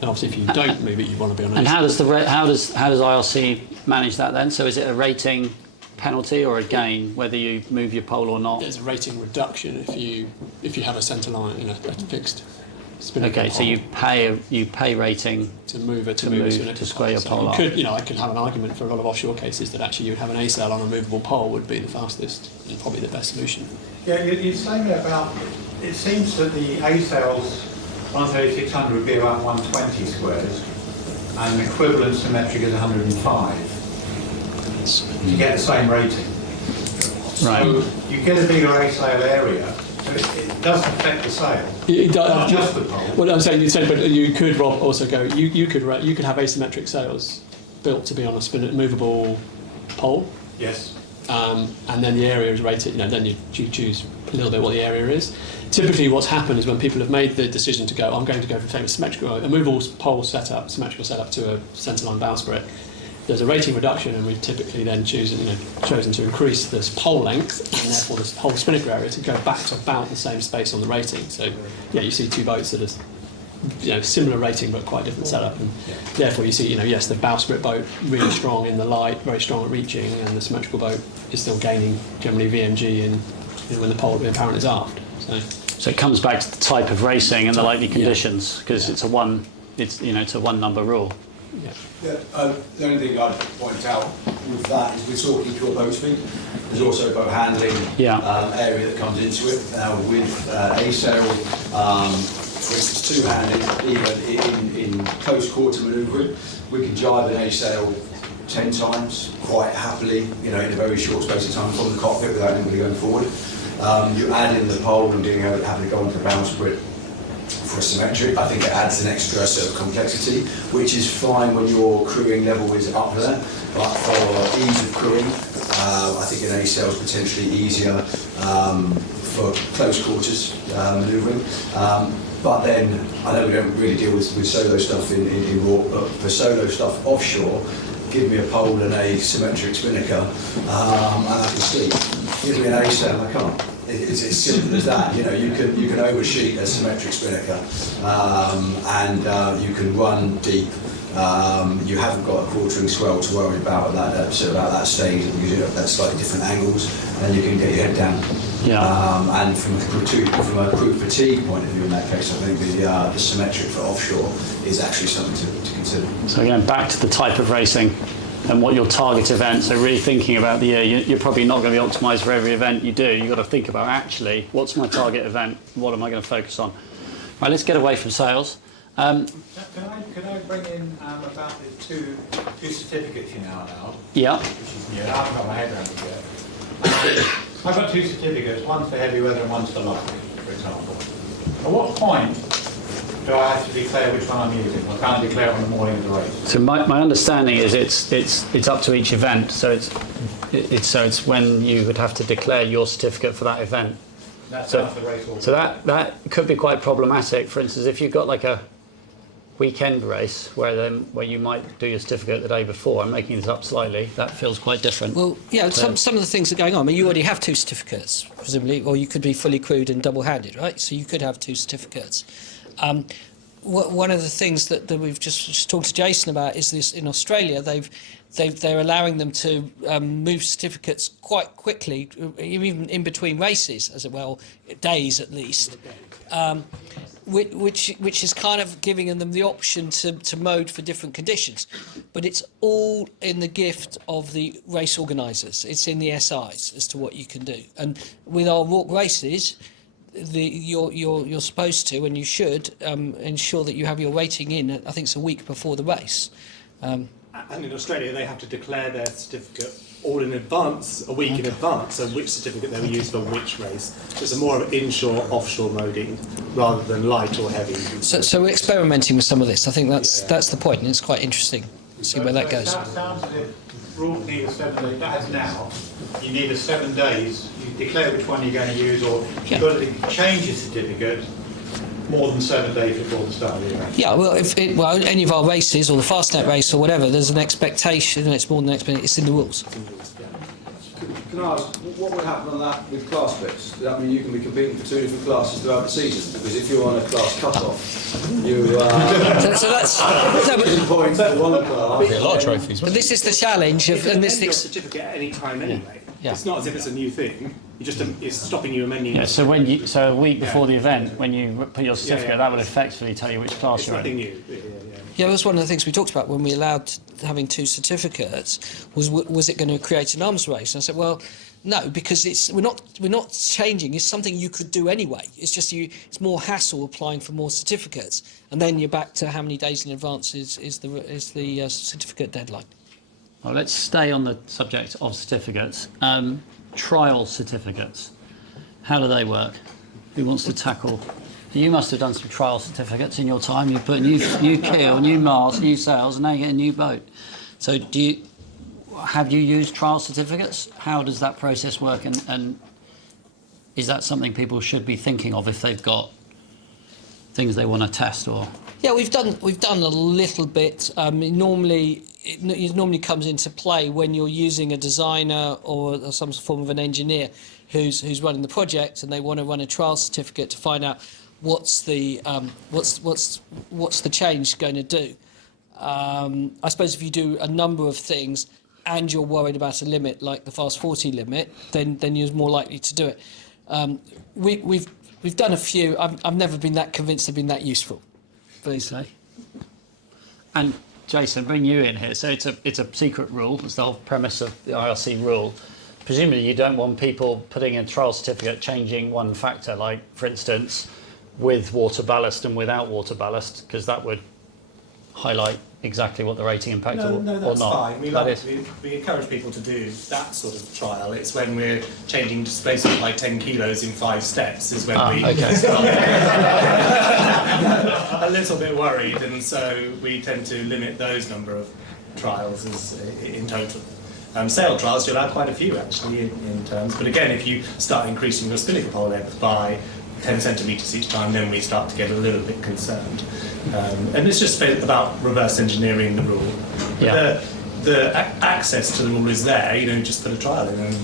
And obviously if you don't move it, you want to be on. And how does IRC manage that then? So is it a rating penalty or a gain whether you move your pole or not? There's a rating reduction if you have a centre line, a fixed spinnaker. Okay, pole. so you pay rating to move it to square your pole up. I could have an argument for a lot of offshore cases that actually you'd have an A sail on a movable pole would be the fastest and probably the best solution. Yeah, you're saying about, it seems that the A sails on 3600 would be about 120 squares, and an equivalent symmetric is 105 to get the same rating. Right. So you get a bigger A sail area, so it does affect the sail. It does, not just the pole. Well, I'm saying, but you could, Rob, also go. You could have asymmetric sails built to be on a movable pole. Yes. And then the area is rated. Then you choose a little bit what the area is. Typically, what's happened is when people have made the decision to go, I'm going to go for a movable pole setup, symmetrical setup to a centreline bowsprit. There's a rating reduction, and we've typically then chosen to increase this pole length and therefore this whole spinnaker area to go back to about the same space on the rating. So, yeah, you see two boats that are similar rating but quite different setup, and therefore you see yes, the bowsprit boat really strong in the light, very strong at reaching, and the symmetrical boat is still gaining generally VMG when the pole apparent is aft. So it comes back to the type of racing and the likely conditions, because it's a one number rule. The only thing I'd point out with that is we're talking pure boat speed. There's also boat handling area that comes into it. With a sail, for instance, two-handed, even in close quarter manoeuvring, we can jibe an A sail 10 times quite happily, in a very short space of time from the cockpit without anybody going forward. You add in the pole and having to go onto the bow sprit for a symmetric. I think it adds an extra sort of complexity, which is fine when your crewing level is up there, but for ease of crewing, I think an A sail is potentially easier for close quarters manoeuvring. But then, I know we don't really deal with solo stuff in RORC, but for solo stuff offshore, give me a pole and a symmetric spinnaker, and I can sleep. Give me an A sail, I can't. It's as simple as that. You can oversheet a symmetric spinnaker, and you can run deep. You haven't got a quartering swell to worry about at that stage, because you have slightly different angles, and you can get your head down. And from a crew fatigue point of view, in that case, I think the symmetric for offshore is actually something to consider. So again, back to the type of racing and what your target event. So really thinking about the year, you're probably not going to be optimised for every event you do. You've got to think about, actually, what's my target event? What am I going to focus on? Right, let's get away from sales. Can I bring in about the two certificates you now allowed? Yeah. Which is new. I haven't got my head around it yet. I've got two certificates, one's for heavy weather and one's for light, for example. At what point do I have to declare which one I'm using? I can't declare it on the morning of the race. So my understanding is it's up to each event. So it's when you would have to declare your certificate for that event. That's so, after the race order. So that could be quite problematic. For instance, if you've got like a weekend race where you might do your certificate the day before, I'm making this up slightly, that feels quite different. Well, yeah, some of the things are going on. I mean, you already have two certificates, presumably, or you could be fully crewed and double-handed, right? So you could have two certificates. One of the things that we've just talked to Jason about is this: in Australia, they're allowing them to move certificates quite quickly, even in between races, as well, days at least. Which is kind of giving them the option to mode for different conditions. But it's all in the gift of the race organisers. It's in the SIs as to what you can do. And with our RORC races, you're supposed to, and you should, ensure that you have your rating in, I think it's a week before the race. And in Australia, they have to declare their certificate all in advance, a week in advance, of which certificate they will use for which race. So it's a more of inshore, offshore moding rather than light or heavy. So we're experimenting with some of this. I think that's the point, and it's quite interesting to see where that goes. It sounds as if RORC need a 7 days. That is now. You need a 7 days. You declare which one you're going to use, or you've got to change your certificate more than 7 days before the start of the event. Yeah, well, any of our races, or the Fastnet race, or whatever, there's an expectation, and it's more than an expectation. It's in the rules. Can I ask, what would happen on that with class splits? Does that mean you can be competing for two different classes throughout the season? Because if you're on a class cut-off, you so that's points for one class. A lot of trophies. But this is the challenge of, and this your certificate at any time anyway. Yeah. It's not as if it's a new thing. It's stopping you amending. Yeah. So a week before the event, when you put your certificate, that would effectively tell you which class you're in. Nothing new. Yeah, that's one of the things we talked about when we allowed having two certificates. Was it going to create an arms race? And I said, well, no, because we're not changing. It's something you could do anyway. It's just it's more hassle applying for more certificates, and then you're back to how many days in advance is the certificate deadline. Well, let's stay on the subject of certificates. Trial certificates. How do they work? Who wants to tackle? You must have done some trial certificates in your time. You put new keel, new mast, new sails, and now you get a new boat. So have you used trial certificates? How does that process work? And is that something people should be thinking of if they've got things they want to test? Or yeah, we've done a little bit. It normally comes into play when you're using a designer or some form of an engineer who's running the project, and they want to run a trial certificate to find out what's the change going to do. I suppose if you do a number of things and you're worried about a limit like the Fast 40 limit, then you're more likely to do it. We've done a few. I've never been that convinced they've been that useful. Please say. And Jason, bring you in here. So it's a secret rule. It's the whole premise of the IRC rule. presumably you don't want people putting in a trial certificate changing one factor, like for instance, with water ballast and without water ballast, because that would highlight exactly what the rating impact No, or that's not. fine. That We encourage people to do that sort of trial. It's when we're changing displacement by 10 kilos in 5 steps is when we start a little bit worried, and so we tend to limit those number of trials in total. Sail trials, you'll have quite a few actually in terms, but again, if you start increasing your spinnaker pole length by 10 centimetres each time, then we start to get a little bit concerned. And it's just about reverse engineering the rule. Yeah. The access to the rule is there, just put a trial in and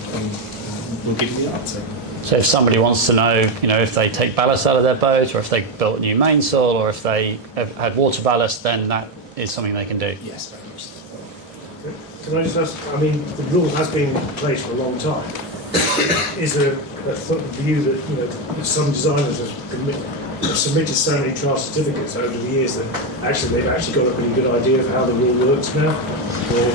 we'll give you the answer. So if somebody wants to know, if they take ballast out of their boat, or if they built a new mainsail, or if they have had water ballast, then that is something they can do. Yes, very much so. Can I just ask, the rule has been in place for a long time. Is there a view that some designers have submitted so many trial certificates over the years that they've actually got a pretty good idea of how the rule works now, or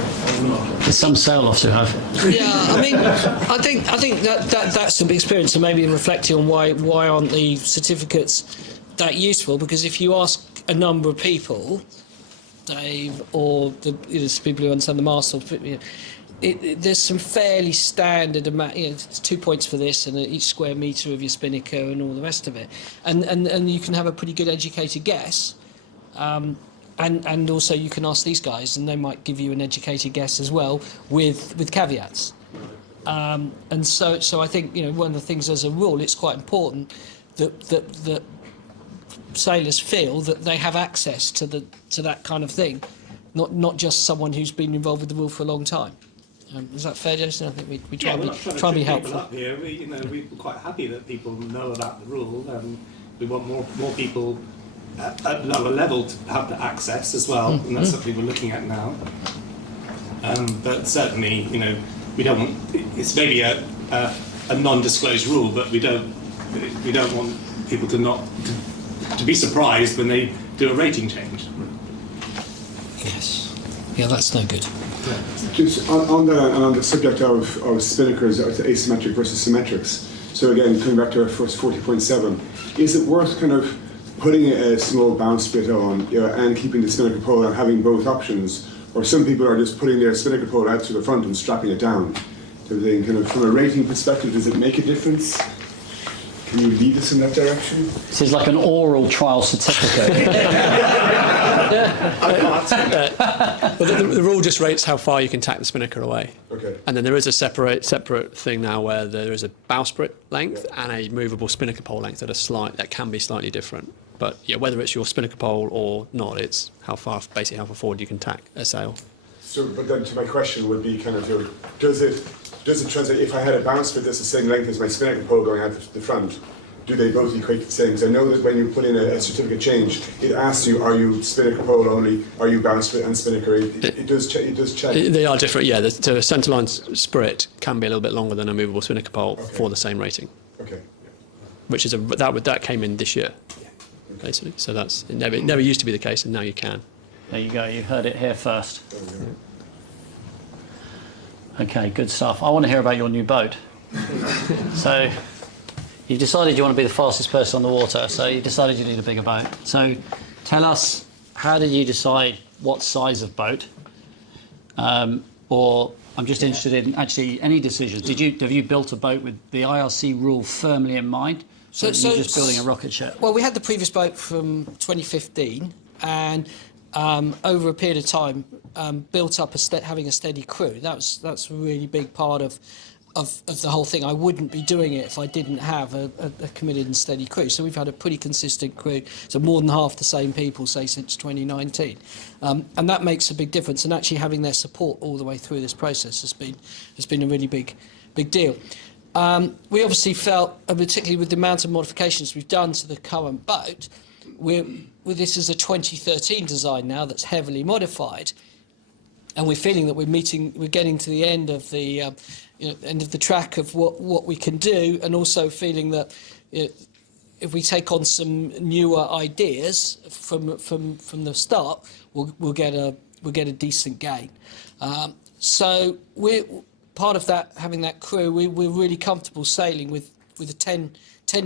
not? Some sail lofts who have. Yeah, I think that's the experience, and maybe reflecting on why aren't the certificates that useful? Because if you ask a number of people, Dave, or the people who understand the mast, there's some fairly standard amount. It's 2 points for this, and each square metre of your spinnaker, and all the rest of it, and you can have a pretty good educated guess, and also you can ask these guys, and they might give you an educated guess as well with caveats. And so I think one of the things as a rule, it's quite important that sailors feel that they have access to that kind of thing, not just someone who's been involved with the rule for a long time. Is that fair, Jason? I think we try and be helpful. Up here. We're quite happy that people know about the rule. We want more people at lower level to have the access as well, and that's something we're looking at now. But certainly, we don't want. It's maybe a non-disclosed rule, but we don't want people to be surprised when they do a rating change. Yes. Yeah, that's no good. Just on the subject of spinnakers, asymmetric versus symmetrics. So again, coming back to our first 40.7, is it worth kind of putting a small bounce bit on, and keeping the spinnaker pole and having both options, or some people are just putting their spinnaker pole out to the front and strapping it down? So then, kind of from a rating perspective, does it make a difference? Can you lead us in that direction? This is like an oral trial certificate. Well, the rule just rates how far you can tack the spinnaker away. Okay. And then there is a separate thing now where there is a bowsprit length and a movable spinnaker pole length that can be slightly different. But whether it's your spinnaker pole or not, it's how far forward you can tack a sail. So, but then to my question would be kind of, does it translate, if I had a bowsprit that's the same length as my spinnaker pole going out the front, do they both equate to the same? Because I know that when you put in a certificate change, it asks you, are you spinnaker pole only, are you bowsprit and spinnaker? It does check. They are different, yeah. The centerline sprit can be a little bit longer than a movable spinnaker pole for the same rating. Okay. Which is that came in this year, basically. So it never used to be the case, and now you can. There you go. You heard it here first. Okay, good stuff. I want to hear about your new boat. So, you've decided you want to be the fastest person on the water, so you decided you need a bigger boat. So, tell us, how did you decide what size of boat? Or I'm just interested in actually any decisions. Have you built a boat with the IRC rule firmly in mind? So you're just building a rocket ship? Well, we had the previous boat from 2015, and over a period of time, built up having a steady crew. That's a really big part of the whole thing. I wouldn't be doing it if I didn't have a committed and steady crew. So we've had a pretty consistent crew, so more than half the same people, say, since 2019. And that makes a big difference, and actually having their support all the way through this process has been a really big deal. We obviously felt, particularly with the amount of modifications we've done to the current boat, this is a 2013 design now that's heavily modified, and we're feeling that we're getting to the end of the end of the track of what we can do, and also feeling that if we take on some newer ideas from the start, we'll get a decent gain. So part of that, having that crew, we're really comfortable sailing with a 10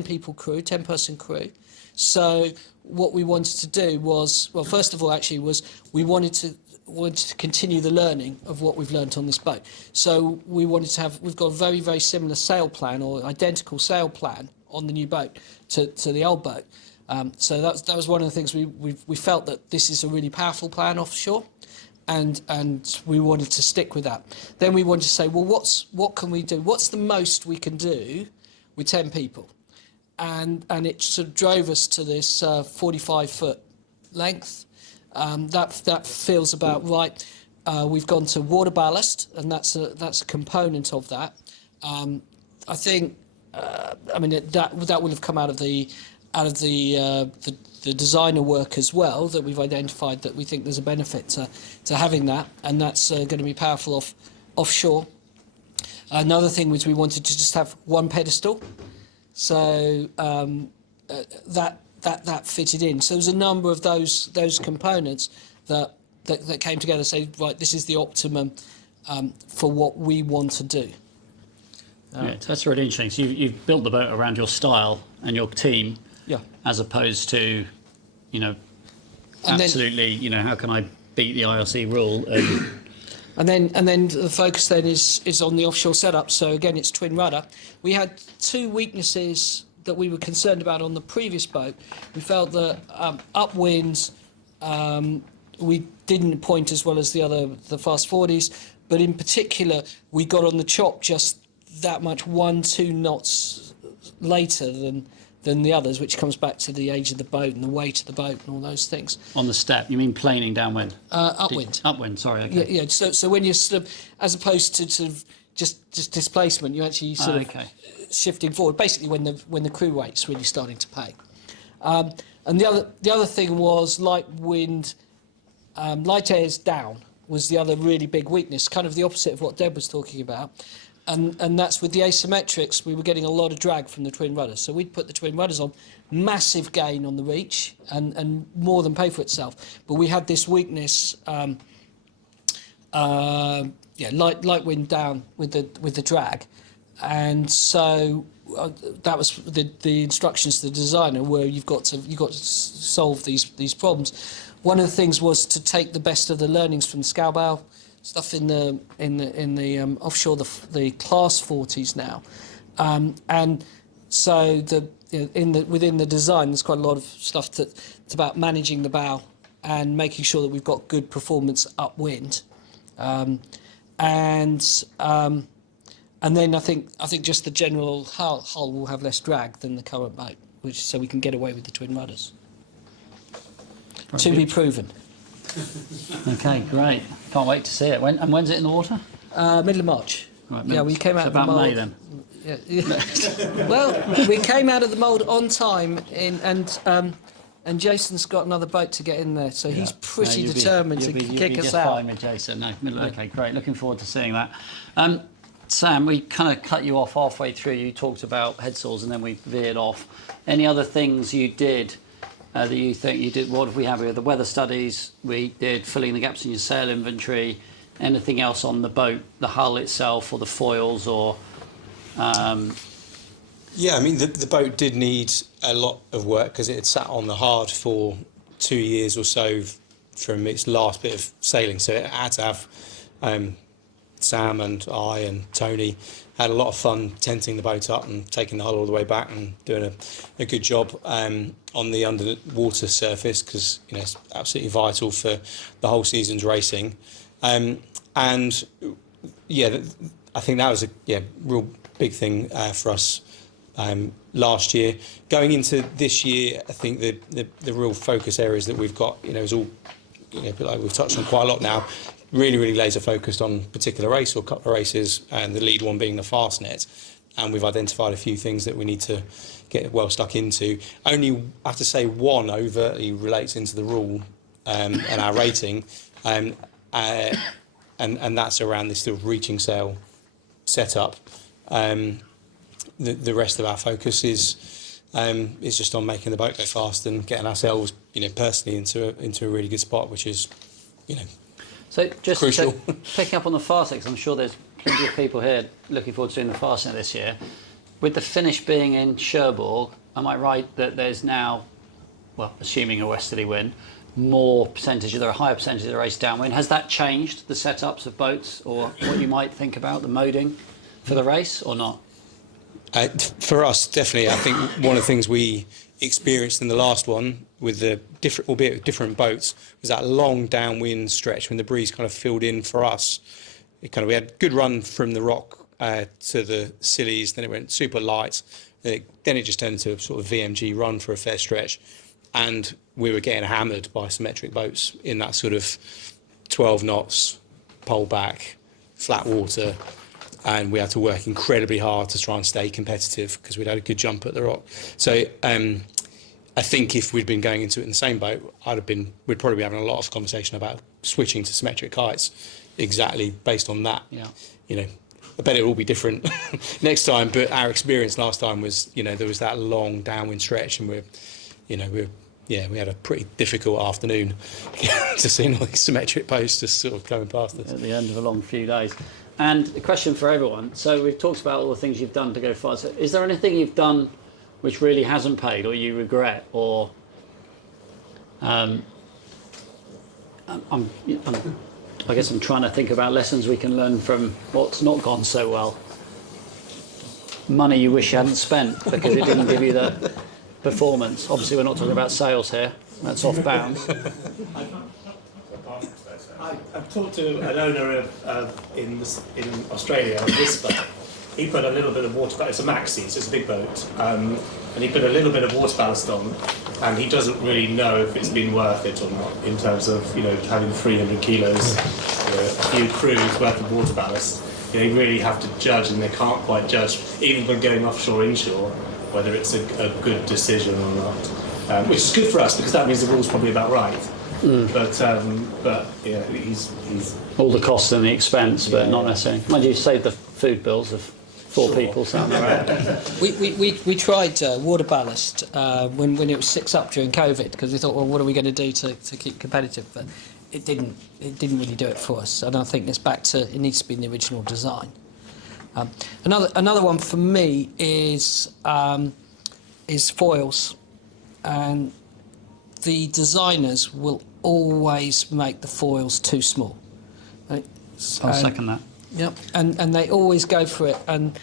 people crew, 10-person crew. So what we wanted to do was, well, first of all, actually, was we wanted to continue the learning of what we've learnt on this boat. So we wanted to have, we've got a very, very similar sail plan, or identical sail plan on the new boat to the old boat. So that was one of the things we felt that this is a really powerful plan offshore, and we wanted to stick with that. Then we wanted to say, well, what can we do? What's the most we can do with 10 people? And it sort of drove us to this 45-foot length. That feels about right. We've gone to water ballast, and that's a component of that. I think, I mean, that will have come out of the designer work as well, that we've identified that we think there's a benefit to having that, and that's going to be powerful offshore. Another thing was we wanted to just have one pedestal, so that fitted in. So there's a number of those components that came together to say, right, this is the optimum for what we want to do. Yeah, that's really interesting. So you've built the boat around your style and your team, yeah, as opposed to, absolutely, how can I beat the IRC rule? And then the focus then is on the offshore setup. So again, it's twin rudder. We had two weaknesses that we were concerned about on the previous boat. We felt that upwind, we didn't point as well as the fast 40s, but in particular, we got on the chop just that much, 1-2 knots later than the others, which comes back to the age of the boat and the weight of the boat and all those things. On the step, you mean planing downwind? Upwind. Upwind, sorry. Okay. Yeah. So when you're sort of, as opposed to sort of just displacement, you actually sort of shifting forward. Basically, when the crew weight's really starting to pay. And the other thing was light wind, light airs down was the other really big weakness, kind of the opposite of what Deb was talking about. And that's with the asymmetrics, we were getting a lot of drag from the twin rudders. So we'd put the twin rudders on, massive gain on the reach, and more than pay for itself. But we had this weakness, light wind down with the drag. And so that was the instructions to the designer, where you've got to solve these problems. One of the things was to take the best of the learnings from the scow bow stuff in the offshore, the class 40s now, and so within the design there's quite a lot of stuff that's about managing the bow and making sure that we've got good performance upwind, and then I think just the general hull will have less drag than the current boat, so we can get away with the twin rudders. Right. To be proven. Okay, great. Can't wait to see it. When's it in the water? Middle of March. Right, yeah, we came out of the about mould. May then. Yeah. Well, we came out of the mould on time, and Jason's got another boat to get in there, so he's pretty determined to kick us out. Fine with Jason. No, okay, great. Looking forward to seeing that. Sam, we kind of cut you off halfway through. You talked about head saws, and then we veered off. Any other things you did? That you think you did? What have we had? We had the weather studies. We did filling the gaps in your sail inventory. Anything else on the boat, the hull itself, or the foils, or? Yeah, I mean the boat did need a lot of work because it had sat on the hard for 2 years or so from its last bit of sailing. So it had to have Sam and I and Tony had a lot of fun tenting the boat up and taking the hull all the way back and doing a good job on the underwater surface, because it's absolutely vital for the whole season's racing. And yeah, I think that was a real big thing for us last year. Going into this year, I think the real focus areas that we've got, is all, like we've touched on quite a lot now, really laser focused on particular race or couple of races, and the lead one being the Fastnet. And we've identified a few things that we need to get well stuck into. Only, I have to say, one overtly relates into the rule and our rating, and that's around this sort of reaching sail setup. The rest of our focus is just on making the boat go fast and getting ourselves, personally into a really good spot, which is, So just Crucial. picking up on the Fastnet, 'cause I'm sure there's plenty of people here looking forward to doing the Fastnet this year. With the finish being in Cherbourg, am I right that there's now, well, assuming a westerly wind, more percentage, there are a higher percentage of the race downwind? Has that changed the setups of boats or what you might think about the moding for the race or not? For us, definitely. I think one of the things we experienced in the last one with the different, albeit with different boats, was that long downwind stretch when the breeze kind of filled in for us. We had a good run from the rock to the Scillies, then it went super light, then it just turned into a sort of VMG run for a fair stretch, and we were getting hammered by symmetric boats in that sort of 12 knots, pole back, flat water, and we had to work incredibly hard to try and stay competitive because we'd had a good jump at the rock. So I think if we'd been going into it in the same boat, we'd probably be having a lot of conversation about switching to symmetric kites, exactly based on that. Yeah. You know, I bet it will be different next time, but our experience last time was, you know, there was that long downwind stretch, and we had a pretty difficult afternoon to see all these symmetric boats just sort of coming past us. At the end of a long few days. And a question for everyone. So we've talked about all the things you've done to go fast. Is there anything you've done which really hasn't paid, or you regret, or I guess I'm trying to think about lessons we can learn from what's not gone so well. Money you wish you hadn't spent because it didn't give you the performance. Obviously, we're not talking about sales here. That's off bounds. I've talked to an owner in Australia of this boat. He put a little bit of water, it's a maxi, so it's a big boat, and he put a little bit of water ballast on, and he doesn't really know if it's been worth it or not in terms of, you know, having 300 kilos, a few crews worth of water ballast. You know, you really have to judge, and they can't quite judge, even when going offshore, inshore, whether it's a good decision or not. Which is good for us because that means the rule's probably about right. But yeah, he's all the costs and the expense, but not necessarily. Mind you, save the food bills of 4 people sound around. We tried water ballast when it was 6 up during COVID, because we thought, well, what are we going to do to keep competitive? But it didn't really do it for us. And I think it's back to, it needs to be in the original design. Another one for me is foils, and the designers will always make the foils too small. Right? I'll second that. Yep, and they always go for it, and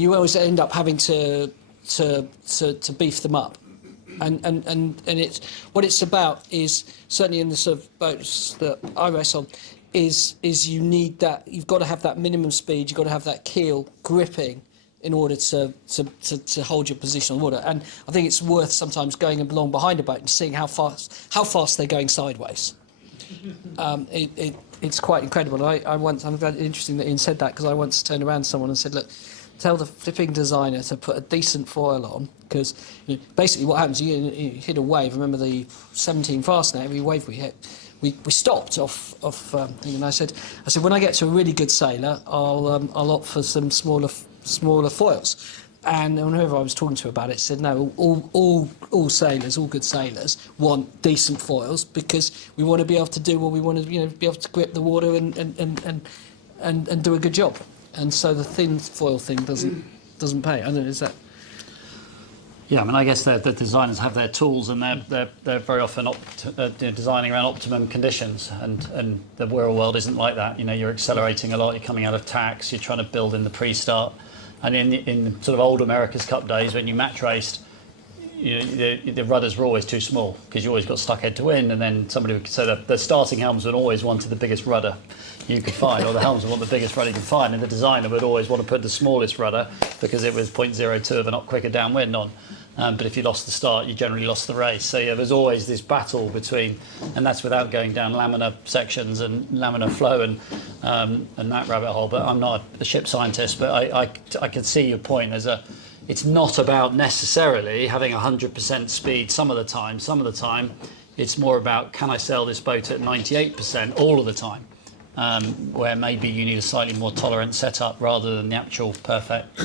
you always end up having to beef them up, and it's what it's about is, certainly in the sort of boats that I race on, is you need that, you've got to have that minimum speed, you've got to have that keel gripping in order to hold your position on water. And I think it's worth sometimes going along behind a boat and seeing how fast they're going sideways. It's quite incredible. I'm glad, interesting that Ian said that, because I once turned around to someone and said, look, tell the flipping designer to put a decent foil on, because you know, basically what happens, you hit a wave. Remember the 17 Fastnet, every wave we hit, we stopped off and I said when I get to a really good sailor, I'll opt for some smaller foils. And whoever I was talking to about it said, no, all sailors, all good sailors, want decent foils, because we want to be able to do what we want to, you know, be able to grip the water and do a good job. And so the thin foil thing doesn't pay. I don't know, is that? Yeah, I mean, I guess the designers have their tools, and they're very often designing around optimum conditions, and the real world isn't like that. You know, you're accelerating a lot, you're coming out of tacks, you're trying to build in the pre-start. And in sort of old America's Cup days, when you match raced, the rudders were always too small, because you always got stuck head to wind, and then somebody would say that the starting helmsman always wanted the biggest rudder you could find, or the helmsman wanted the biggest rudder you could find, and the designer would always want to put the smallest rudder because it was 0.02 of a knot quicker downwind on. But if you lost the start, you generally lost the race. So yeah, there's always this battle between, and that's without going down laminar sections and laminar flow and that rabbit hole. But I'm not a ship scientist, but I can see your point. It's not about necessarily having 100% speed some of the time. Some of the time, it's more about, can I sail this boat at 98% all of the time? Where maybe you need a slightly more tolerant setup rather than the actual perfect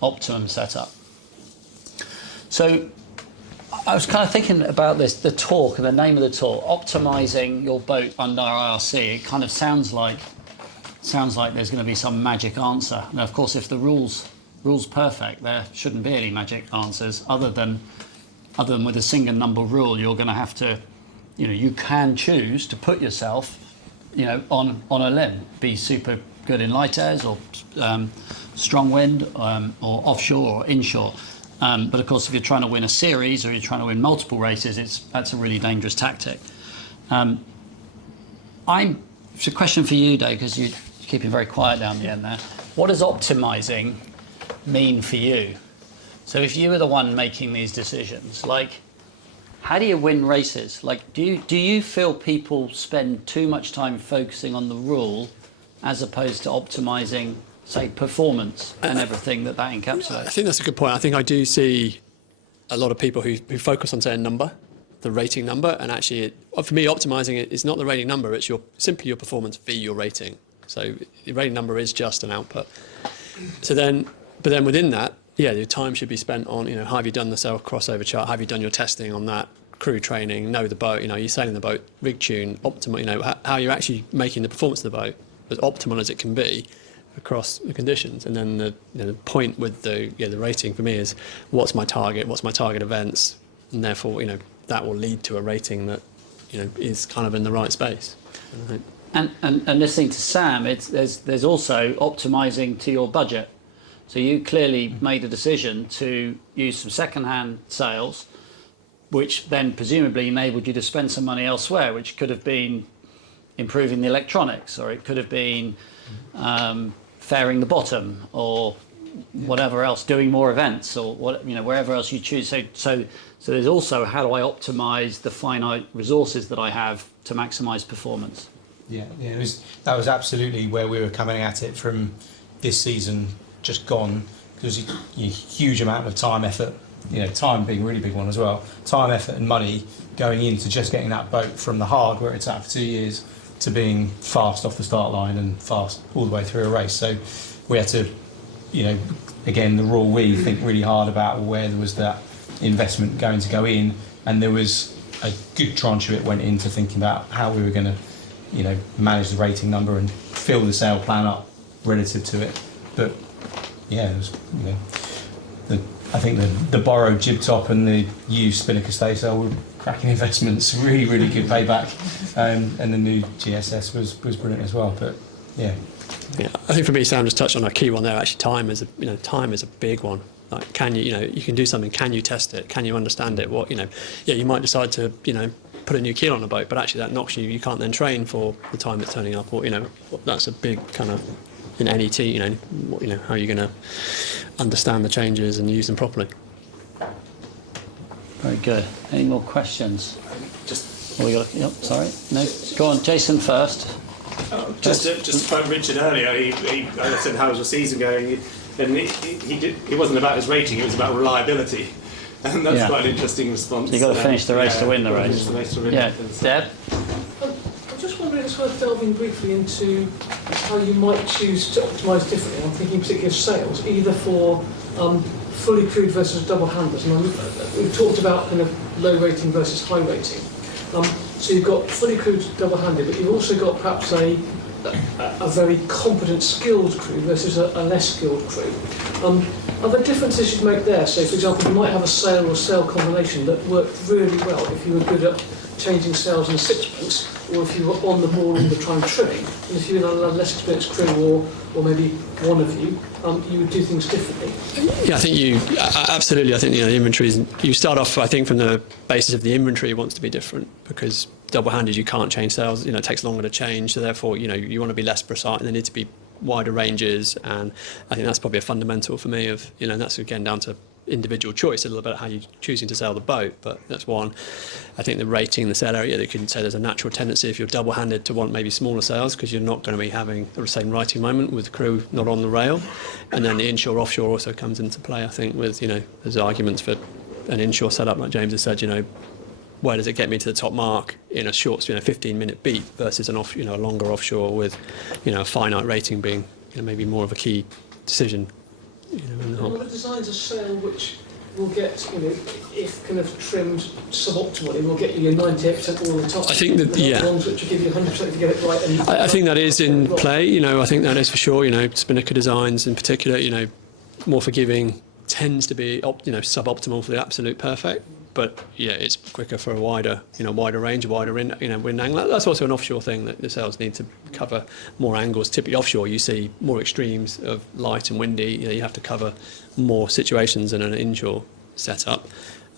optimum setup. So I was kind of thinking about this, the talk and the name of the talk, optimising your boat under IRC. It kind of sounds like there's going to be some magic answer. Now, of course, if the rule's perfect, there shouldn't be any magic answers other than with a single number rule. You're going to have to, you can choose to put yourself, on a limb, be super good in light airs or strong wind or offshore or inshore. But of course, if you're trying to win a series or you're trying to win multiple races, that's a really dangerous tactic. It's a question for you, Dave, because you're keeping very quiet down the end there. What does optimising mean for you? So if you were the one making these decisions, how do you win races? Do you feel people spend too much time focusing on the rule as opposed to optimising, say, performance and everything that encapsulates? I think that's a good point. I think I do see a lot of people who focus on, say, a number, the rating number, and actually, for me, optimising it is not the rating number, it's simply your performance v your rating. So the rating number is just an output. But then within that, your time should be spent on, how have you done the sail crossover chart? Have you done your testing on that? Crew training, know the boat, you're sailing the boat, rig tune, optimal, how you're actually making the performance of the boat as optimal as it can be across the conditions. And then the point with the rating for me is what's my target events, and therefore that will lead to a rating that is kind of in the right space. And listening to Sam, there's also optimising to your budget. So you clearly made a decision to use some second-hand sales, which then presumably enabled you to spend some money elsewhere, which could have been improving the electronics, or it could have been fairing the bottom, or whatever else, doing more events, or wherever else you choose. So there's also, how do I optimise the finite resources that I have to maximise performance? Yeah, that was absolutely where we were coming at it from this season just gone. There was a huge amount of time, effort, time being a really big one as well, time, effort and money going into just getting that boat from the hard, where it's at for 2 years, to being fast off the start line and fast all the way through a race. So we had to, again, the raw we think really hard about where there was that investment going to go in, and there was a good tranche of it went into thinking about how we were going to manage the rating number and fill the sail plan up relative to it. But it was, I think the borrowed jib top and the used spinnaker staysail were cracking investments, really, really good payback. And the new GSS was brilliant as well. But yeah, I think for me, Sam just touched on a key one there. Actually, time is a big one. Like, can you can do something? Can you test it? Can you understand it? What you might decide to put a new keel on a boat, but actually that knocks you. You can't then train for the time it's turning up, or that's a big kind of in NET. How are you going to understand the changes and use them properly? Very good. Any more questions? Sorry, no. Go on, Jason first. Just to quote Richard earlier, I said, "How's your season going?" And it wasn't about his rating; it was about reliability, and that's quite an interesting response. You've got to finish the race to win the race. Deb. I'm just wondering, sort of delving briefly into how you might choose to optimise differently. I'm thinking particularly of sales, either for fully crewed versus double handlers. And we've talked about kind of low rating versus high rating. So you've got fully crewed double handed, but you've also got perhaps a very competent, skilled crew versus a less skilled crew. Are there differences you'd make there? So, for example, you might have a sail or sail combination that worked really well if you were good at changing sails in a sixpence, or if you were on the ball all the time trimming. And if you had a less experienced crew, or maybe one of you, you would do things differently. Yeah, I think absolutely. I think the inventories. You start off, I think, from the basis of the inventory wants to be different, because double-handed you can't change sails. It takes longer to change, so therefore you want to be less precise. There need to be wider ranges, and I think that's probably a fundamental for me. Of and that's again down to individual choice a little bit how you're choosing to sail the boat, but that's one. I think the rating, the sail area, they can say there's a natural tendency if you're double-handed to want maybe smaller sails, because you're not going to be having the same righting moment with the crew not on the rail. And then the inshore offshore also comes into play, I think, with there's arguments for an inshore setup, like James has said, where does it get me to the top mark in a short 15-minute beat versus a longer offshore with a finite rating being maybe more of a key decision. Well, it designs a sail which will get, you know, if kind of trimmed suboptimally, will get you your 98% all the time. I think that, yeah. Ones which will give you 100% if you get it right. And I think that is in play, you know, I think that is for sure, you know, Spinnaker designs in particular, you know, more forgiving tends to be, you know, suboptimal for the absolute perfect. But yeah, it's quicker for a wider, you know, wider range, a wider wind angle. That's also an offshore thing that the sails need to cover more angles. Typically offshore, you see more extremes of light and windy. You know, you have to cover more situations than an inshore setup.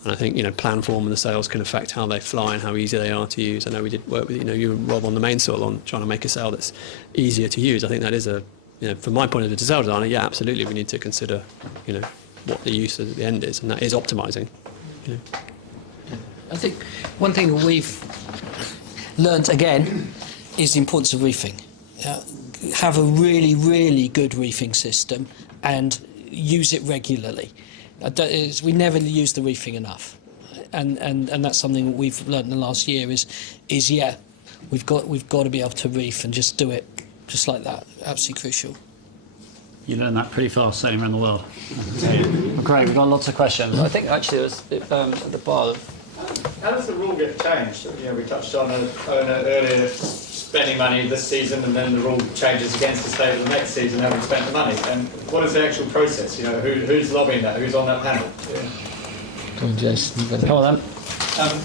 And I think, you know, plan form and the sails can affect how they fly and how easy they are to use. I know we did work with, you know, you and Rob on the mainsail on trying to make a sail that's easier to use. I think that is a, you know, from my point of view as a sail designer, yeah, absolutely, we need to consider, you know, what the use at the end is, and that is optimising. You know. I think one thing that we've learnt again is the importance of reefing. Have a really, really good reefing system and use it regularly. We never use the reefing enough, and that's something we've learnt in the last year. Is yeah, we've got to be able to reef and just do it just like that. Absolutely crucial. You learn that pretty fast sailing around the world. Well, great, we've got lots of questions. I think actually it was at the bar. How does the rule get changed? You know, we touched on earlier spending money this season, and then the rule changes against us over the next season, having spent the money. And what is the actual process? You know, who's lobbying that? Who's on that panel? Come on, Jason. Come on then.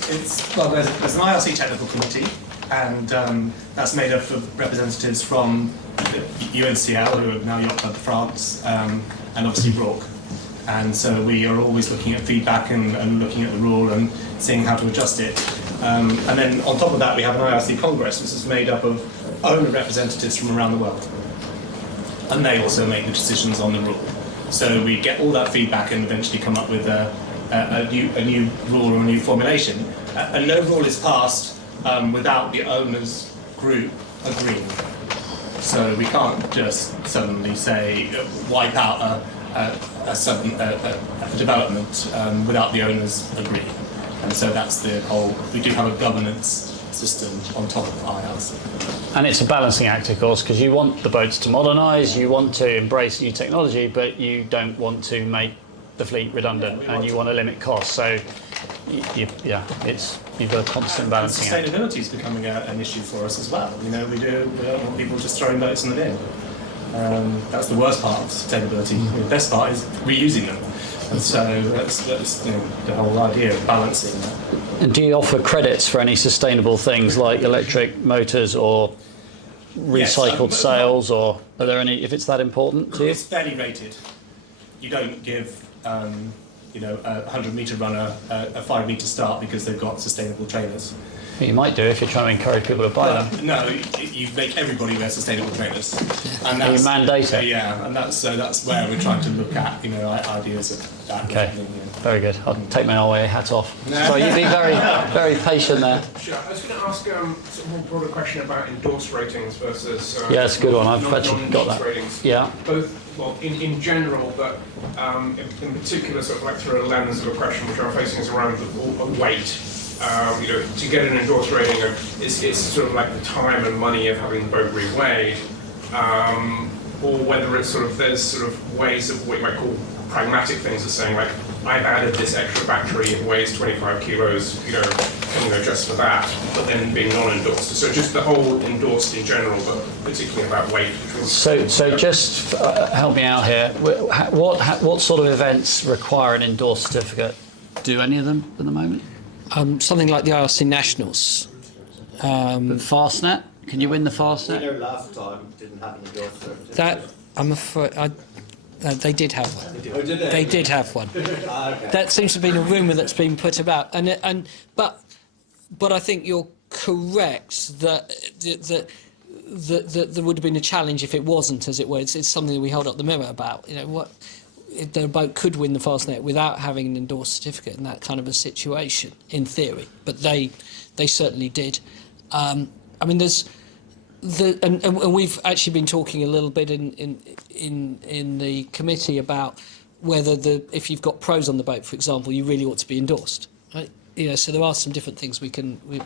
There's an IRC technical committee, and that's made up of representatives from UNCL, who are now Yacht Club France, and obviously RORC. And so we are always looking at feedback and looking at the rule and seeing how to adjust it. And then on top of that, we have an IRC Congress, which is made up of owner representatives from around the world. And they also make the decisions on the rule. So we get all that feedback and eventually come up with a new rule or a new formulation. And no rule is passed without the owners group agreeing. So we can't just suddenly say wipe out a development without the owners agreeing. And so that's the whole, we do have a governance system on top of IRC. And it's a balancing act, of course, because you want the boats to modernise, you want to embrace new technology, but you don't want to make the fleet redundant, and you want to limit costs. So, you've got a constant balancing act. Sustainability is becoming an issue for us as well. You know, we don't want people just throwing boats in the bin. That's the worst part of sustainability. The best part is reusing them. And so that's you know, the whole idea of balancing that. And do you offer credits for any sustainable things like electric motors or recycled sails, or are there any, if it's that important to you? It's fairly rated. You don't give you know, a 100-metre runner a 5-metre start because they've got sustainable trainers. You might do if you're trying to encourage people to buy them. No, you make everybody wear sustainable trainers, and you mandate it. Yeah, and that's where we're trying to look at, you know, ideas of that. Okay, very good. I'll take my ROA hat off. So you've been very, very patient there. Sure. I was going to ask sort of a more broader question about endorsed ratings versus yeah, it's a good one. I've actually got that. Ratings. Yeah. Both, well, in general, but in particular, sort of like through a lens of a question which I'm facing is around weight. You know, to get an endorsed rating, it's sort of like the time and money of having the boat reweighed, or whether it's sort of, there's sort of ways of what you might call pragmatic things of saying, like, I've added this extra battery, it weighs 25 kilos, you know, just for that, but then being non-endorsed. So just the whole endorsed in general, but particularly about weight. So just help me out here. What sort of events require an endorsed certificate? Do any of them at the moment? Something like the IRC Nationals. But Fastnet? Can you win the Fastnet? You know, last time didn't have an endorsed certificate. That, I'm afraid, they did have one. Oh, did they? They did have one. Okay. That seems to have been a rumour that's been put about, but I think you're correct that there would have been a challenge if it wasn't, as it were. It's something that we hold up the mirror about. You know, what if the boat could win the Fastnet without having an endorsed certificate in that kind of a situation, in theory, but they certainly did. I mean, there's. And we've actually been talking a little bit in the committee about whether if you've got pros on the boat, for example, you really ought to be endorsed, right? You know, so there are some different things we're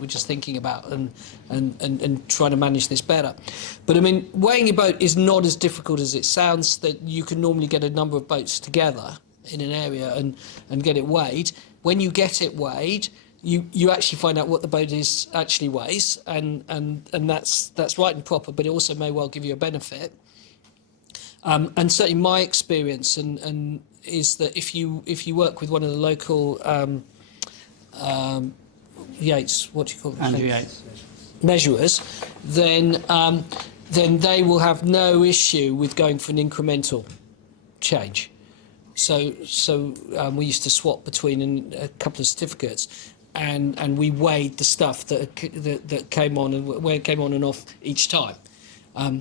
just thinking about and trying to manage this better. But I mean, weighing your boat is not as difficult as it sounds. That you can normally get a number of boats together in an area and get it weighed. When you get it weighed, you actually find out what the boat actually weighs, and that's right and proper, but it also may well give you a benefit. And certainly my experience and is that if you work with one of the local Yates, what do you call it? Andrew Yates. Measurers, then they will have no issue with going for an incremental change. So we used to swap between a couple of certificates, and we weighed the stuff that came on and where it came on and off each time.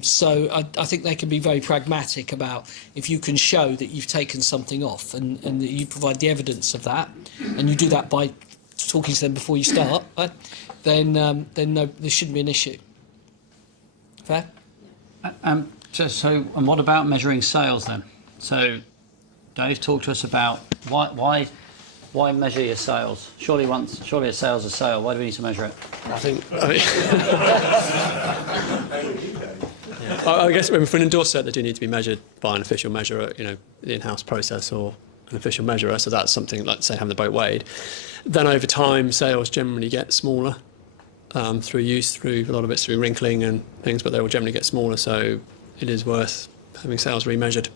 So I think they can be very pragmatic about if you can show that you've taken something off and that you provide the evidence of that, and you do that by talking to them before you start, right? Then no, there shouldn't be an issue. Fair? So and what about measuring sales then? So Dave, talk to us about why measure your sales? Surely a sale's a sale. Why do we need to measure it? I guess for an endorsed set, they do need to be measured by an official measurer, the in-house process or an official measurer. So that's something like, say, having the boat weighed. Then over time, sales generally get smaller through use, through a lot of it's through wrinkling and things, but they will generally get smaller. So it is worth having sales remeasured,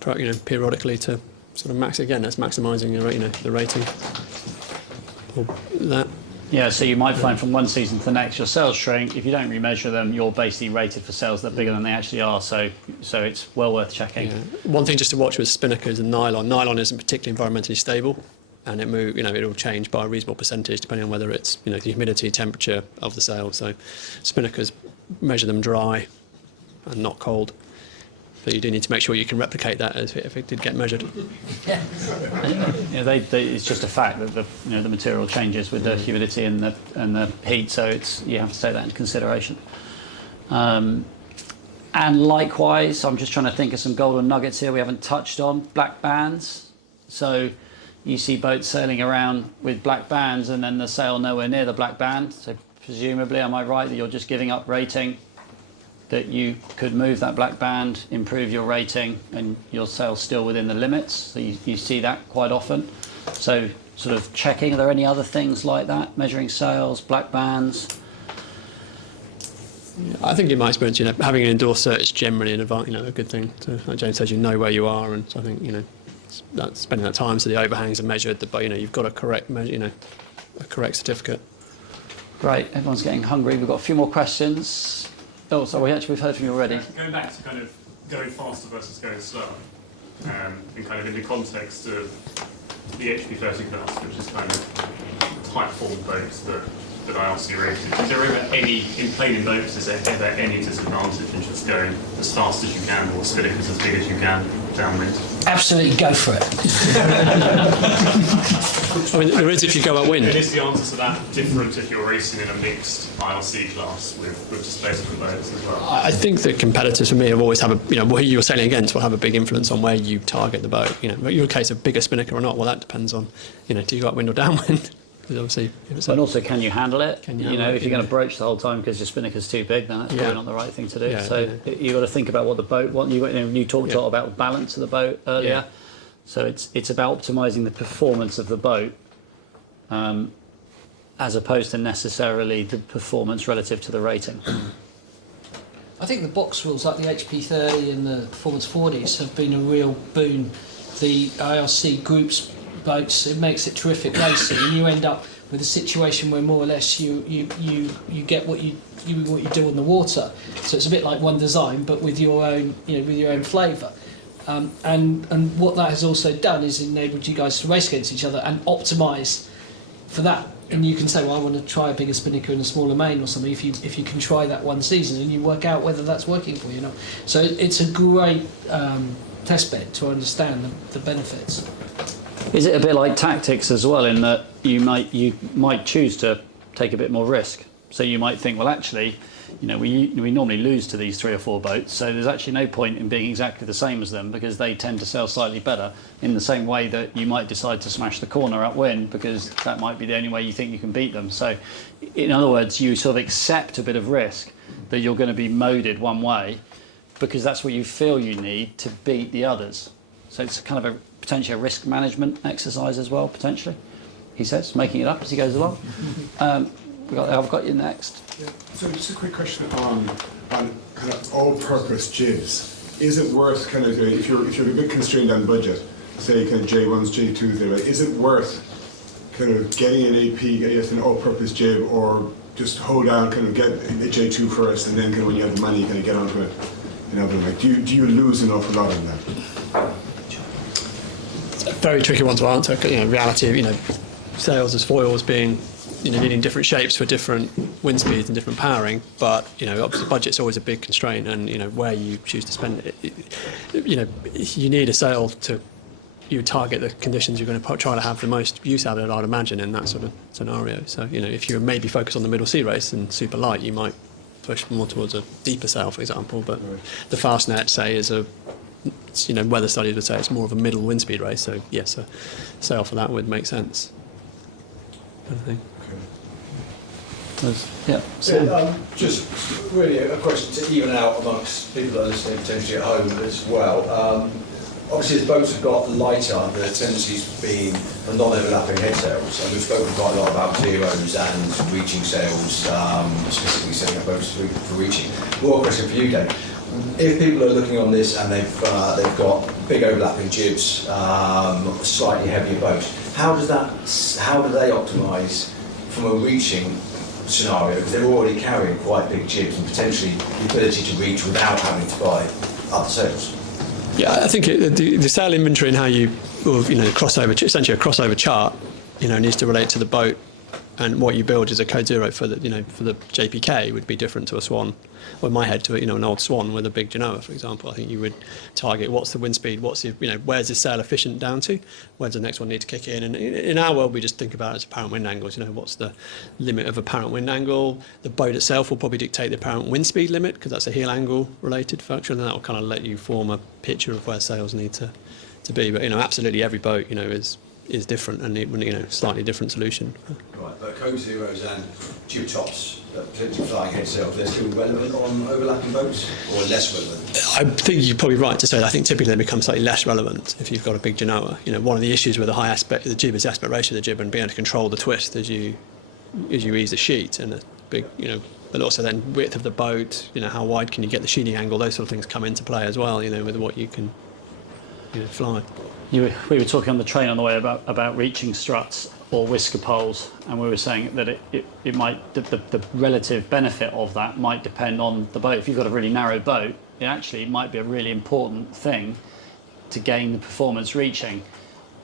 periodically to sort of that's maximising the rating. Or that. Yeah, so you might find from one season to the next your sales shrink. If you don't remeasure them, you're basically rated for sales that are bigger than they actually are. So it's well worth checking. Yeah. One thing just to watch with spinnakers and nylon. Nylon isn't particularly environmentally stable, and it'll change by a reasonable percentage depending on whether it's the humidity, temperature of the sail. So spinnakers, measure them dry and not cold. But you do need to make sure you can replicate that if it did get measured. Yeah, it's just a fact that the material changes with the humidity and the heat, so you have to take that into consideration. And likewise, I'm just trying to think of some golden nuggets here we haven't touched on. Black bands. So you see boats sailing around with black bands, and then the sail nowhere near the black band. So presumably, am I right that you're just giving up rating? That you could move that black band, improve your rating, and your sail's still within the limits. So you see that quite often. So sort of checking, are there any other things like that? Measuring sails, black bands? I think in my experience, having an endorsed cert is generally a good thing. Like James says, you know where you are, and so I think, that spending that time so the overhangs are measured, but you've got a correct measure, a correct certificate. Great, everyone's getting hungry. We've got a few more questions. Oh, sorry, we've heard from you already. Going back to kind of going faster versus going slower, and kind of in the context of the HP30 class, which is kind of type form boats that IRC rated, is there ever in planing boats, is there ever any disadvantage in just going as fast as you can or spinnakers as big as you can downwind? Absolutely, go for it. There is if you go upwind. And is the answer to that different if you're racing in a mixed IRC class with displacement boats as well? I think the competitors for me have always who you're sailing against will have a big influence on where you target the boat. Your case of bigger spinnaker or not, well, that depends on, do you go upwind or downwind? Obviously, and also, can you handle it? If you're going to broach the whole time because your spinnaker's too big, then that's probably not the right thing to do. You've got to think about what the boat. You talked a lot about the balance of the boat earlier. Yeah. So it's about optimising the performance of the boat, as opposed to necessarily the performance relative to the rating. I think the box rules like the HP30 and the Performance 40s have been a real boon. The IRC groups boats, it makes it terrific racing, and you end up with a situation where more or less you get what you do on the water. So it's a bit like one design, but with your own flavour. And what that has also done is enabled you guys to race against each other and optimise for that. And you can say, well, I want to try a bigger spinnaker and a smaller main or something. If you can try that one season and you work out whether that's working for you or not. So it's a great test bed to understand the benefits. Is it a bit like tactics as well, in that you might choose to take a bit more risk? So you might think, well, actually, we normally lose to these 3 or 4 boats, so there's actually no point in being exactly the same as them because they tend to sail slightly better. In the same way that you might decide to smash the corner upwind because that might be the only way you think you can beat them. So, in other words, you sort of accept a bit of risk that you're going to be moded one way because that's what you feel you need to beat the others. So it's kind of a potentially a risk management exercise as well, potentially. He says, making it up as he goes along. I've got you next. Yeah. So just a quick question on kind of all-purpose jibs. Is it worth kind of if you're a bit constrained on budget, say kind of J1s, J2s, there, is it worth kind of getting an AP, an all-purpose jib, or just hold down, kind of get a J2 first, and then kind of when you have the money, kind of get onto it? Like, do you lose an awful lot in that? It's a very tricky one to answer. Reality of sails as foils being needing different shapes for different wind speeds and different powering, but obviously budget's always a big constraint, and where you choose to spend it. You need a sail to target the conditions you're going to try to have the most use out of it, I'd imagine, in that sort of scenario. So if you maybe focus on the middle sea race and super light, you might push more towards a deeper sail, for example. But the Fastnet, say, is weather studies would say it's more of a middle wind speed race. So yes, a sail for that would make sense, I think. Just really a question to even out amongst people that are listening potentially at home as well. Obviously, as boats have got lighter, the tendencies being non-overlapping head sails, and we've spoken quite a lot about zeros and reaching sails, specifically setting up boats for reaching. More a question for you, Dave. If people are looking on this and they've got big overlapping jibs, slightly heavier boats, how do they optimise from a reaching scenario, because they're already carrying quite big jibs and potentially the ability to reach without having to buy other sails? Yeah, I think the sail inventory and how you, crossover, essentially a crossover chart, needs to relate to the boat, and what you build is a code zero for the, for the JPK would be different to a Swan, or in my head to an old Swan with a big Genoa, for example. I think you would target what's the wind speed, what's the, where's the sail efficient down to, where's the next one need to kick in, and in our world we just think about it as apparent wind angles. What's the limit of apparent wind angle? The boat itself will probably dictate the apparent wind speed limit, because that's a heel angle related function, and that will kind of let you form a picture of where sails need to be. But absolutely every boat is different and need slightly different solution. Right, but code zeros and tube tops, potentially flying head sails, they're still relevant on overlapping boats, or less relevant? I think you're probably right to say that. I think typically they become slightly less relevant if you've got a big Genoa. One of the issues with the high aspect of the jib is the aspect ratio of the jib and being able to control the twist as you ease the sheet, and a big, but also then width of the boat, how wide can you get the sheeting angle, those sort of things come into play as well, with what you can fly. We were talking on the train on the way about reaching struts or whisker poles, and we were saying that it might, the relative benefit of that might depend on the boat. If you've got a really narrow boat, it might be a really important thing to gain the performance reaching,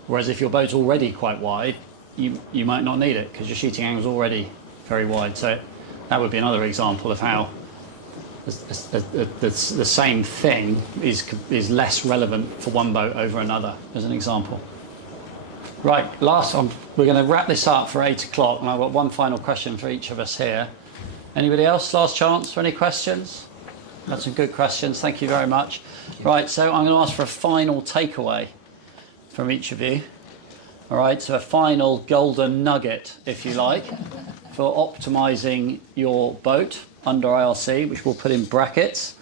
whereas if your boat's already quite wide, you might not need it because your sheeting angle's already very wide. So that would be another example of how the same thing is less relevant for one boat over another, as an example. Right, last one. We're going to wrap this up for 8 o'clock, and I've got one final question for each of us here. Anybody else? Last chance for any questions? That's some good questions. Thank you very much. Right, so I'm going to ask for a final takeaway from each of you. All right, so a final golden nugget, if you like, for optimising your boat under IRC, which we'll put in brackets.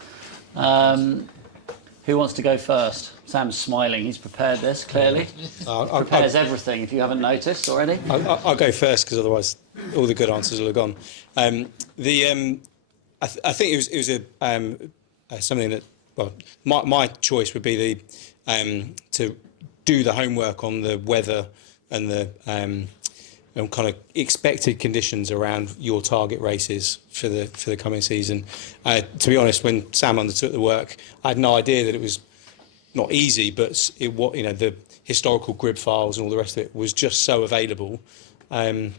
Who wants to go first? Sam's smiling. He's prepared this, clearly. Prepares everything, if you haven't noticed already. I'll go first, because otherwise all the good answers will have gone. I think it was something that, well, my choice would be to do the homework on the weather and the kind of expected conditions around your target races for the coming season. To be honest, when Sam undertook the work, I had no idea that it was not easy, but the historical grid files and all the rest of it was just so available to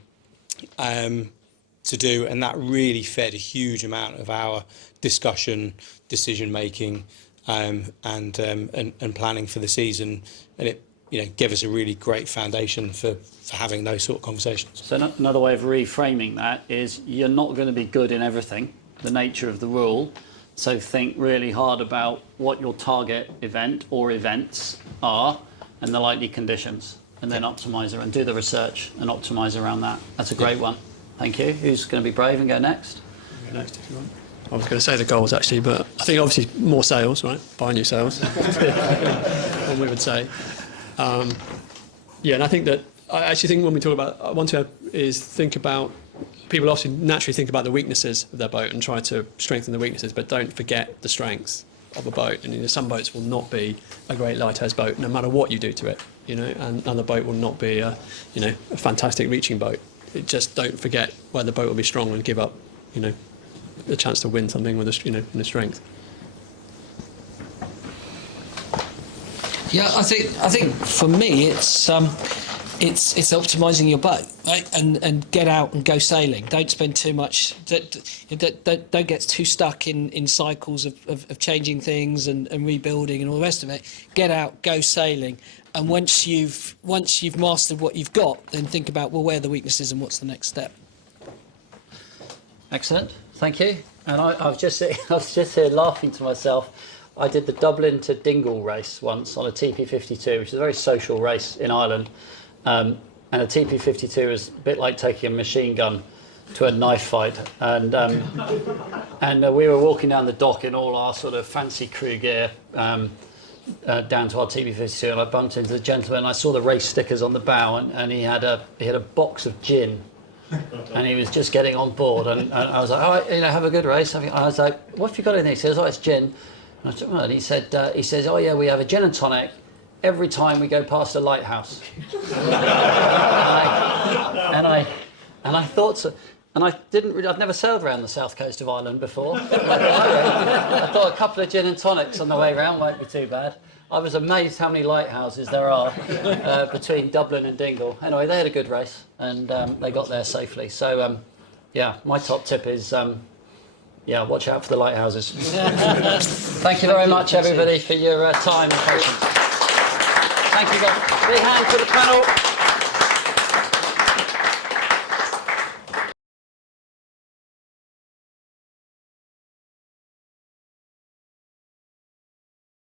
do, and that really fed a huge amount of our discussion, decision making, and planning for the season, and it gave us a really great foundation for having those sort of conversations. So another way of reframing that is you're not going to be good in everything, the nature of the rule. So think really hard about what your target event or events are and the likely conditions, and then optimise and do the research and optimise around that. That's a great one. Thank you. Who's going to be brave and go next? Go next if you want. I was going to say the goals actually, but I think obviously more sales, right? Buy new sales. What we would say. Yeah, and I think that I actually think when we talk about, I want to think about, people often naturally think about the weaknesses of their boat and try to strengthen the weaknesses, but don't forget the strengths of a boat. And some boats will not be a great lighthouse boat no matter what you do to it, and the boat will not be a fantastic reaching boat. It just don't forget where the boat will be strong and give up, the chance to win something with a strength. Yeah, I think for me it's optimising your boat, right? And get out and go sailing. Don't spend too much. Don't get too stuck in cycles of changing things and rebuilding and all the rest of it. Get out, go sailing, and once you've mastered what you've got, then think about, well, where are the weaknesses and what's the next step. Excellent, thank you. And I was just here laughing to myself. I did the Dublin to Dingle race once on a TP52, which is a very social race in Ireland. And a TP52 is a bit like taking a machine gun to a knife fight. And we were walking down the dock in all our sort of fancy crew gear down to our TP52, and I bumped into the gentleman. And I saw the race stickers on the bow, and he had a box of gin. And he was just getting on board, and I was like, all right, have a good race. I was like, what have you got in there? He says, oh, it's gin. And I said, well, and he says, oh yeah, we have a gin and tonic every time we go past a lighthouse. and I thought so, and I didn't really, I've never sailed around the south coast of Ireland before. I thought a couple of gin and tonics on the way round won't be too bad. I was amazed how many lighthouses there are between Dublin and Dingle. Anyway, they had a good race, and they got there safely. So, yeah, my top tip is, watch out for the lighthouses. Thank you very much, everybody, for your time and patience. Thank you, guys. Big hand for the panel.